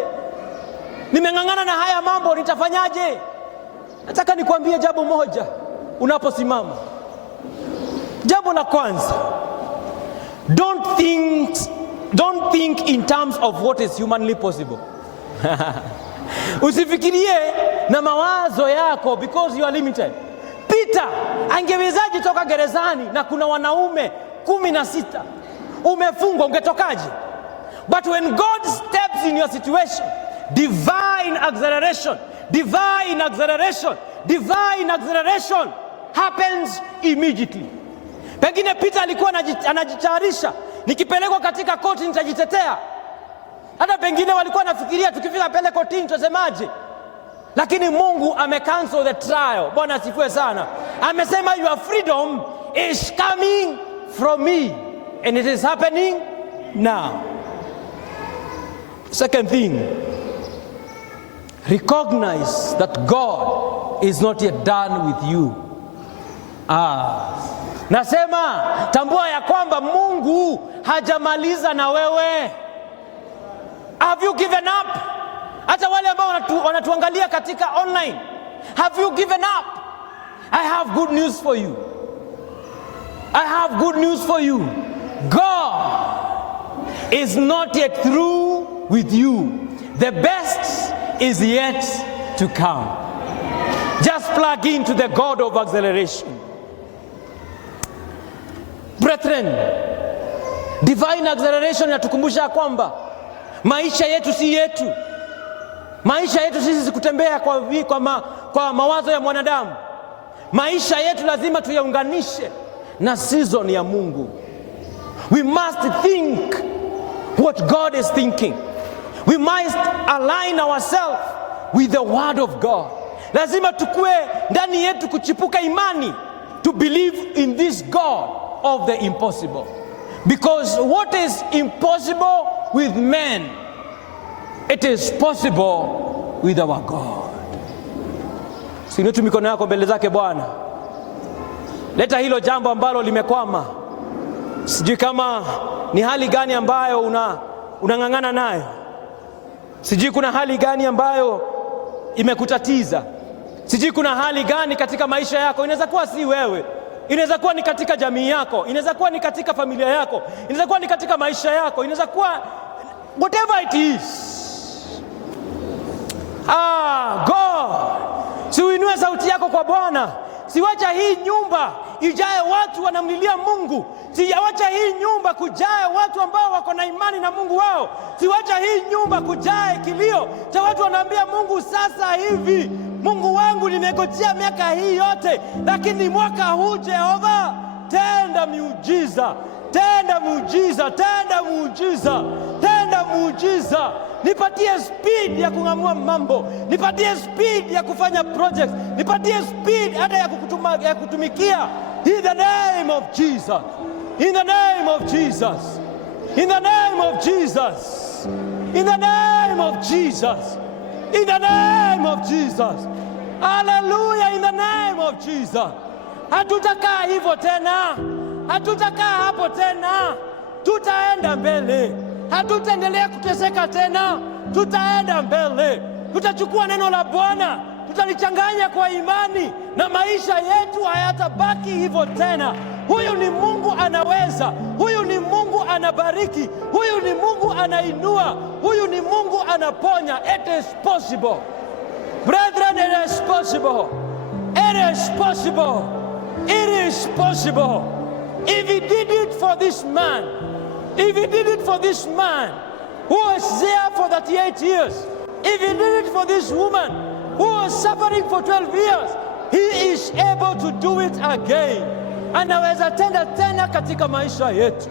Nimeng'ang'ana na haya mambo, nitafanyaje? Nataka nikwambie jambo moja unaposimama. Jambo la kwanza, don't think in terms of what is humanly possible. Usifikirie na mawazo yako, because you are limited. Peter angewezaje toka gerezani na kuna wanaume 16 umefungwa, ungetokaje? But when God steps in your situation, divine acceleration happens immediately. Pengine Peter alikuwa anajitayarisha, nikipelekwa katika koti nitajitetea. Hata pengine walikuwa nafikiria tukifika pale kotini tutasemaje? Lakini Mungu amecancel the trial. Bwana asifiwe sana. Amesema your freedom is coming from me, and it is happening now. Second thing, recognize that God is not yet done with you. Nasema tambua ya kwamba Mungu hajamaliza na wewe. Have you given up? Hata wale ambao wanatuangalia katika online, have you given up? I have good news for you. I have good news for you. God is not yet through with you. The best is yet to come. Just plug into the God of acceleration. Brethren, divine acceleration yatukumbusha kwamba maisha yetu si yetu. Maisha yetu sisi kutembea kwa mawazo ya mwanadamu. Maisha yetu lazima tuyaunganishe na season ya Mungu. We must think what God is thinking. We must align ourselves with the word of God. Lazima tukue ndani yetu kuchipuka imani to believe in this God of the impossible. Because what is impossible with men, it is possible with our God. Sinutu mikono yako mbele zake Bwana. Leta hilo jambo ambalo limekwama. Sijui kama ni hali gani ambayo unang'ang'ana nayo. Sijui kuna hali gani ambayo imekutatiza. Sijui kuna hali gani katika maisha yako. Inaweza kuwa si wewe, inaweza kuwa ni katika jamii yako, inaweza kuwa ni katika familia yako, inaweza kuwa ni katika maisha yako, inaweza kuwa whatever it is. God, si uinue sauti yako kwa Bwana. Siwacha hii nyumba ijae watu wanamlilia Mungu. Siwacha hii nyumba kujae watu ambao wako na imani na Mungu wao. Siwacha hii nyumba kujae kilio cha watu wanaambia Mungu, sasa hivi Mungu wangu nimegojea miaka hii yote, lakini mwaka huu Jehova tenda muujiza, tenda muujiza, tenda muujiza, tenda muujiza. Nipatie speed ya kung'amua mambo, nipatie speed ya kufanya projects, nipatie speed hata ya kutumikia. In the name of Jesus, in the name of Jesus, in the name of Jesus, in the name of Jesus, in the name of Jesus. Hallelujah, in the name of Jesus. Hatutakaa hivyo tena, hatutakaa hapo tena, tutaenda mbele. Hatutaendelea kuteseka tena, tutaenda mbele. Tutachukua neno la Bwana, tutalichanganya kwa imani, na maisha yetu hayatabaki hivyo tena. Huyu ni Mungu anaweza, huyu ni Mungu anabariki, huyu ni Mungu anainua, huyu ni Mungu anaponya. It is possible. Brethren, it is possible. It is possible. It is possible. If he did it for this man, if he did it for this man who was there for 38 years, if he did it for this woman who was suffering for 12 years, he is able to do it again. Anaweza tenda tena katika maisha yetu.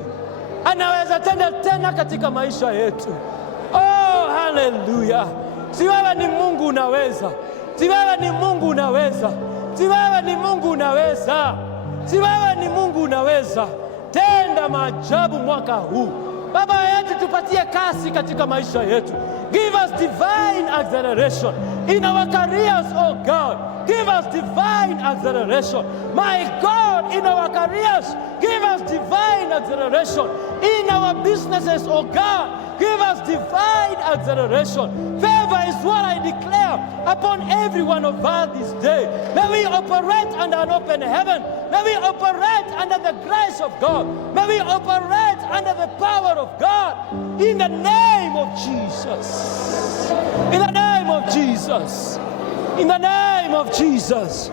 Anaweza tenda tena katika maisha yetu. Oh, hallelujah. Si wewe ni Mungu unaweza. Si wewe ni Mungu unaweza. Si wewe ni Mungu unaweza. Si wewe ni Mungu unaweza. Tenda maajabu mwaka huu. Baba yetu, tupatie kasi katika maisha yetu. Give us divine acceleration in our careers, oh God. Give us divine acceleration. My God, in our careers, give us divine acceleration. In our businesses, oh God, give us divine acceleration. Favor is what I declare upon every one of us this day. May we operate under an open heaven. May we operate under the grace of God. May we operate under the power of God. In the name of Jesus. In the name of Jesus. In the name of Jesus.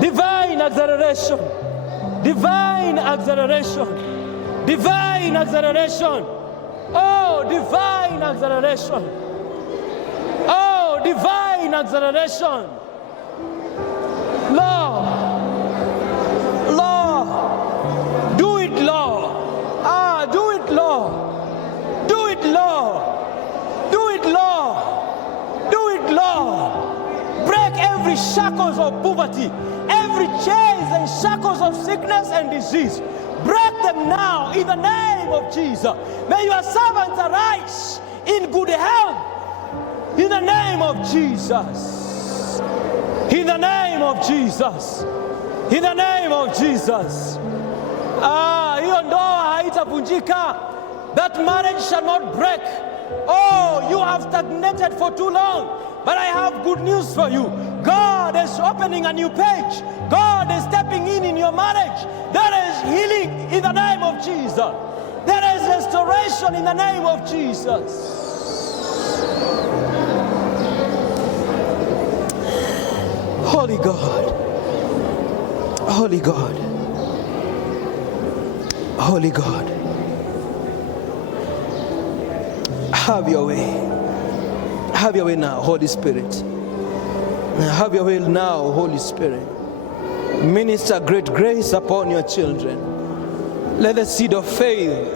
Divine acceleration. Divine acceleration. Divine acceleration. Oh, divine acceleration. Oh, divine acceleration. Lord. Lord. Do it, Lord. Do it, Lord. Do it, Lord. Do it, Lord. Do it, Lord. Break every shackles of poverty, every chains and shackles of sickness and disease. Break them now in the name of Jesus. May your servants arise in good health in the name of Jesus. In the name of Jesus. In the name of Jesus. Hiyo ndoa haitavunjika. That marriage shall not break. Oh, you have stagnated for too long. But I have good news for you. God is opening a new page. God is stepping in your marriage. There is healing in the name of Jesus. There is restoration in the name of Jesus. Holy God, Holy God, Holy God, have your way. Have your way now, Holy Spirit. Have your way now, Holy Spirit. Minister great grace upon your children. Let the seed of faith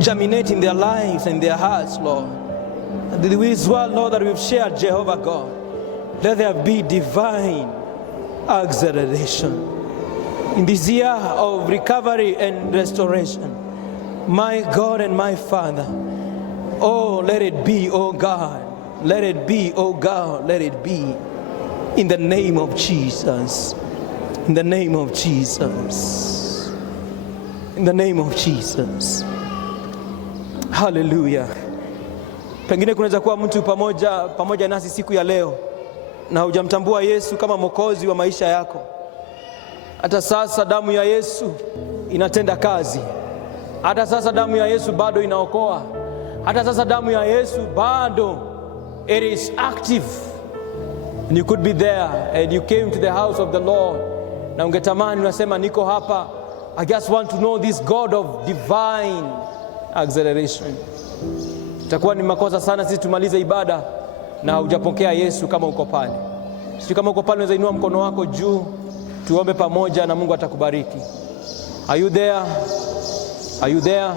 germinate in their lives and their hearts, Lord. And the wisdom, Lord, that we've shared, Jehovah God, let there be divine acceleration in this year of recovery and restoration. My God and my Father, oh, let it be, oh God. Let it be, oh God, let it be. In the name of Jesus. In the name of Jesus. In the name of Jesus. Hallelujah. Pengine kunaweza kuwa mtu pamoja nasi siku ya leo na hujamtambua Yesu kama Mwokozi wa maisha yako. Hata sasa damu ya Yesu inatenda kazi. Hata sasa damu ya Yesu bado inaokoa. Hata sasa damu ya Yesu bado, it is active. And you could be there and you came to the house of the Lord. Na ungetamani unasema niko hapa. I just want to know this God of divine acceleration. Itakuwa ni makosa sana sisi tumalize ibada na hujapokea Yesu kama uko pale. Sisi kama uko pale unaweza inua mkono wako juu. Tuombe pamoja na Mungu atakubariki. Are you there? Are you there?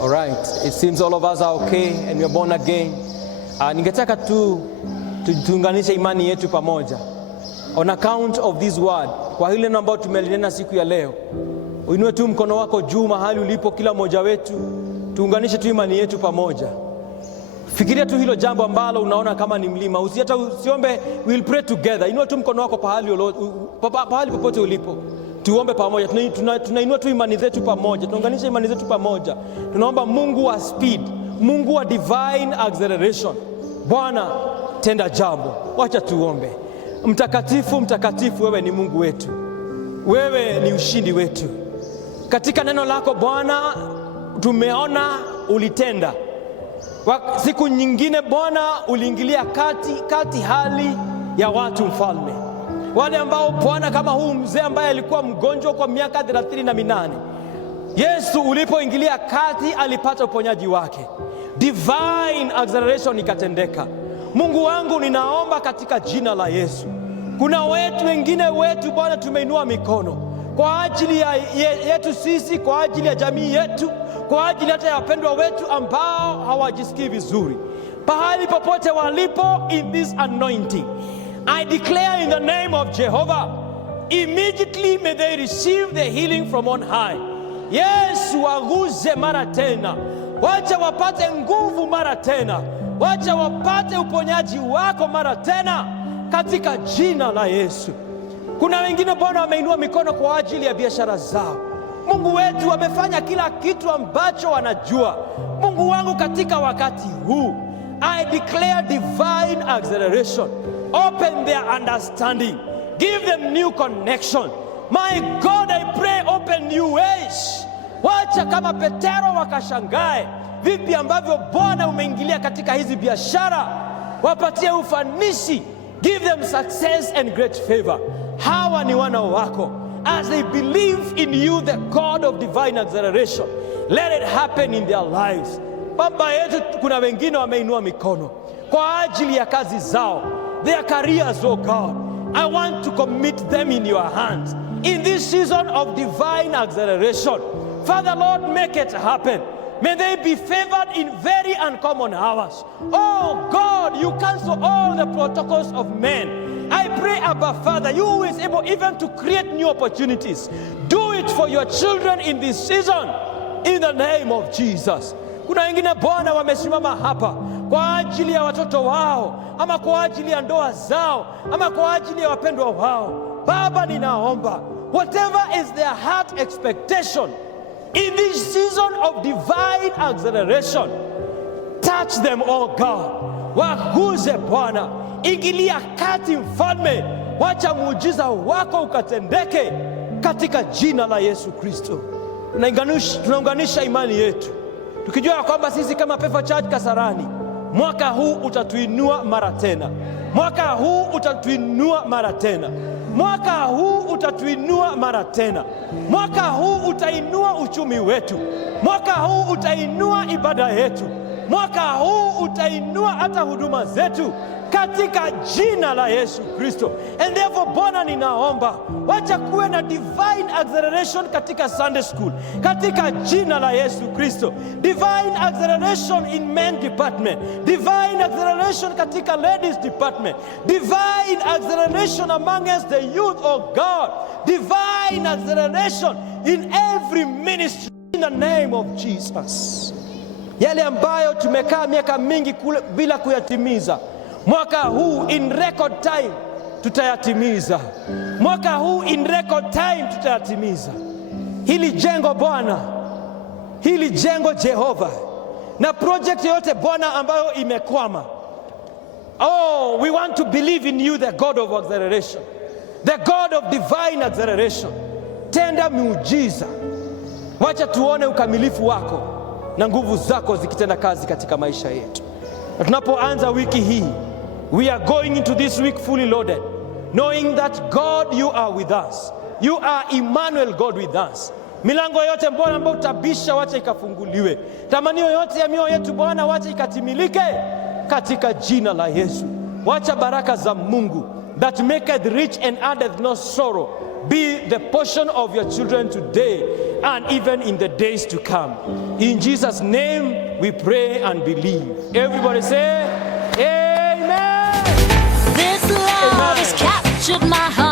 All right. It seems all of us are okay and we are born again. Ningetaka tuunganishe imani yetu pamoja. On account of this word, kwa hile neno ambalo tumelinena siku ya leo, uinue tu mkono wako juu mahali ulipo kila mmoja wetu, tuunganishe tu imani yetu pamoja. Fikiria tu hilo jambo ambalo unaona kama ni mlima. Usiombe, we'll pray together. Inua tu mkono wako pahali popote ulipo. Tuombe pamoja. Tunainua tu imani zetu pamoja. Tunaunganisha imani zetu pamoja. Tunaomba Mungu wa speed, Mungu wa divine acceleration. Bwana, tenda jambo. Wacha tuombe. Mtakatifu, mtakatifu, wewe ni Mungu wetu. Wewe ni ushindi wetu. Katika neno lako Bwana tumeona ulitenda. Siku nyingine Bwana uliingilia kati hali ya watu, mfalme. Wale ambao Bwana kama huu mzee ambaye alikuwa mgonjwa kwa miaka 38. Yesu ulipoingilia kati alipata uponyaji wake. Divine acceleration ikatendeka. Mungu wangu ninaomba katika jina la Yesu. Kuna wengine wetu Bwana tumeinua mikono kwa ajili yetu sisi, kwa ajili ya jamii yetu, kwa ajili hata ya wapendwa wetu ambao hawajisikii vizuri. Pahali popote walipo in this anointing, I declare in the name of Jehovah, immediately may they receive the healing from on high. Yesu waguze mara tena. Wacha wapate nguvu mara tena. Wacha wapate uponyaji wako mara tena katika jina la Yesu. Kuna wengine Bwana wameinua mikono kwa ajili ya biashara zao. Mungu wetu wamefanya kila kitu ambacho wanajua. Mungu wangu katika wakati huu, I declare divine acceleration. Open their understanding. Give them new connection. My God, I pray open new ways. Wacha kama Petero wakashangae vipi ambavyo Bwana umeingilia katika hizi biashara. Wapatie ufanisi. Give them success and great favor. Hawa ni wana wako. As they believe in you, the God of divine acceleration, let it happen in their lives. Baba yetu, kuna wengine wameinua mikono kwa ajili ya kazi zao, their careers, oh God. I want to commit them in your hands in this season of divine acceleration. Father Lord, make it happen. May they be favored in very uncommon hours. Oh God, you cancel all the protocols of men. I pray, Abba Father, you who is able even to create new opportunities, do it for your children in this season, in the name of Jesus. Kuna wengine Bwana wamesimama hapa kwa ajili ya watoto wao, ama kwa ajili ya ndoa zao, ama kwa ajili ya wapendwa wao. Baba, ninaomba whatever is their heart expectation in this season of divine acceleration, touch Touch them, oh God. Waguze Bwana, ingilia kati Mfalme, wacha muujiza wako ukatendeke katika jina la Yesu Kristo. Tunaunganisha imani yetu tukijua kwamba sisi kama Pefa Church Kasarani, mwaka huu utatuinua mara tena. Mwaka huu utatuinua mara tena. Mwaka huu utatuinua mara tena. Mwaka huu utainua uchumi wetu. Mwaka huu utainua ibada yetu. Mwaka huu utainua hata huduma zetu katika jina la Yesu Kristo. And therefore Bwana, ninaomba wacha kuwe na divine acceleration katika Sunday school katika jina la Yesu Kristo. Divine acceleration in men department, divine acceleration katika ladies department, divine acceleration amongst the youth of God, divine acceleration in every ministry in the name of Jesus. Yale ambayo tumekaa miaka mingi bila kuyatimiza, mwaka huu in record time tutayatimiza. Mwaka huu in record time tutayatimiza. Hili jengo Bwana, hili jengo Jehova, na project yote Bwana ambayo imekwama, oh, we want to believe in you, the God of acceleration, the God of divine acceleration. Tenda miujiza, wacha tuone ukamilifu wako na nguvu zako zikitenda kazi katika maisha yetu. Na tunapoanza wiki hii, we are going into this week fully loaded, knowing that God, you are with us. You are Emmanuel, God with us. Milango yote Bwana ambayo utabisha, wacha ikafunguliwe. Tamanio yote ya mioyo yetu Bwana, wacha ikatimilike katika jina la Yesu. Wacha baraka za Mungu that maketh rich and addeth no sorrow be the portion of your children today and even in the days to come. In Jesus' name we pray and believe. Everybody say, Amen. This love has captured my heart.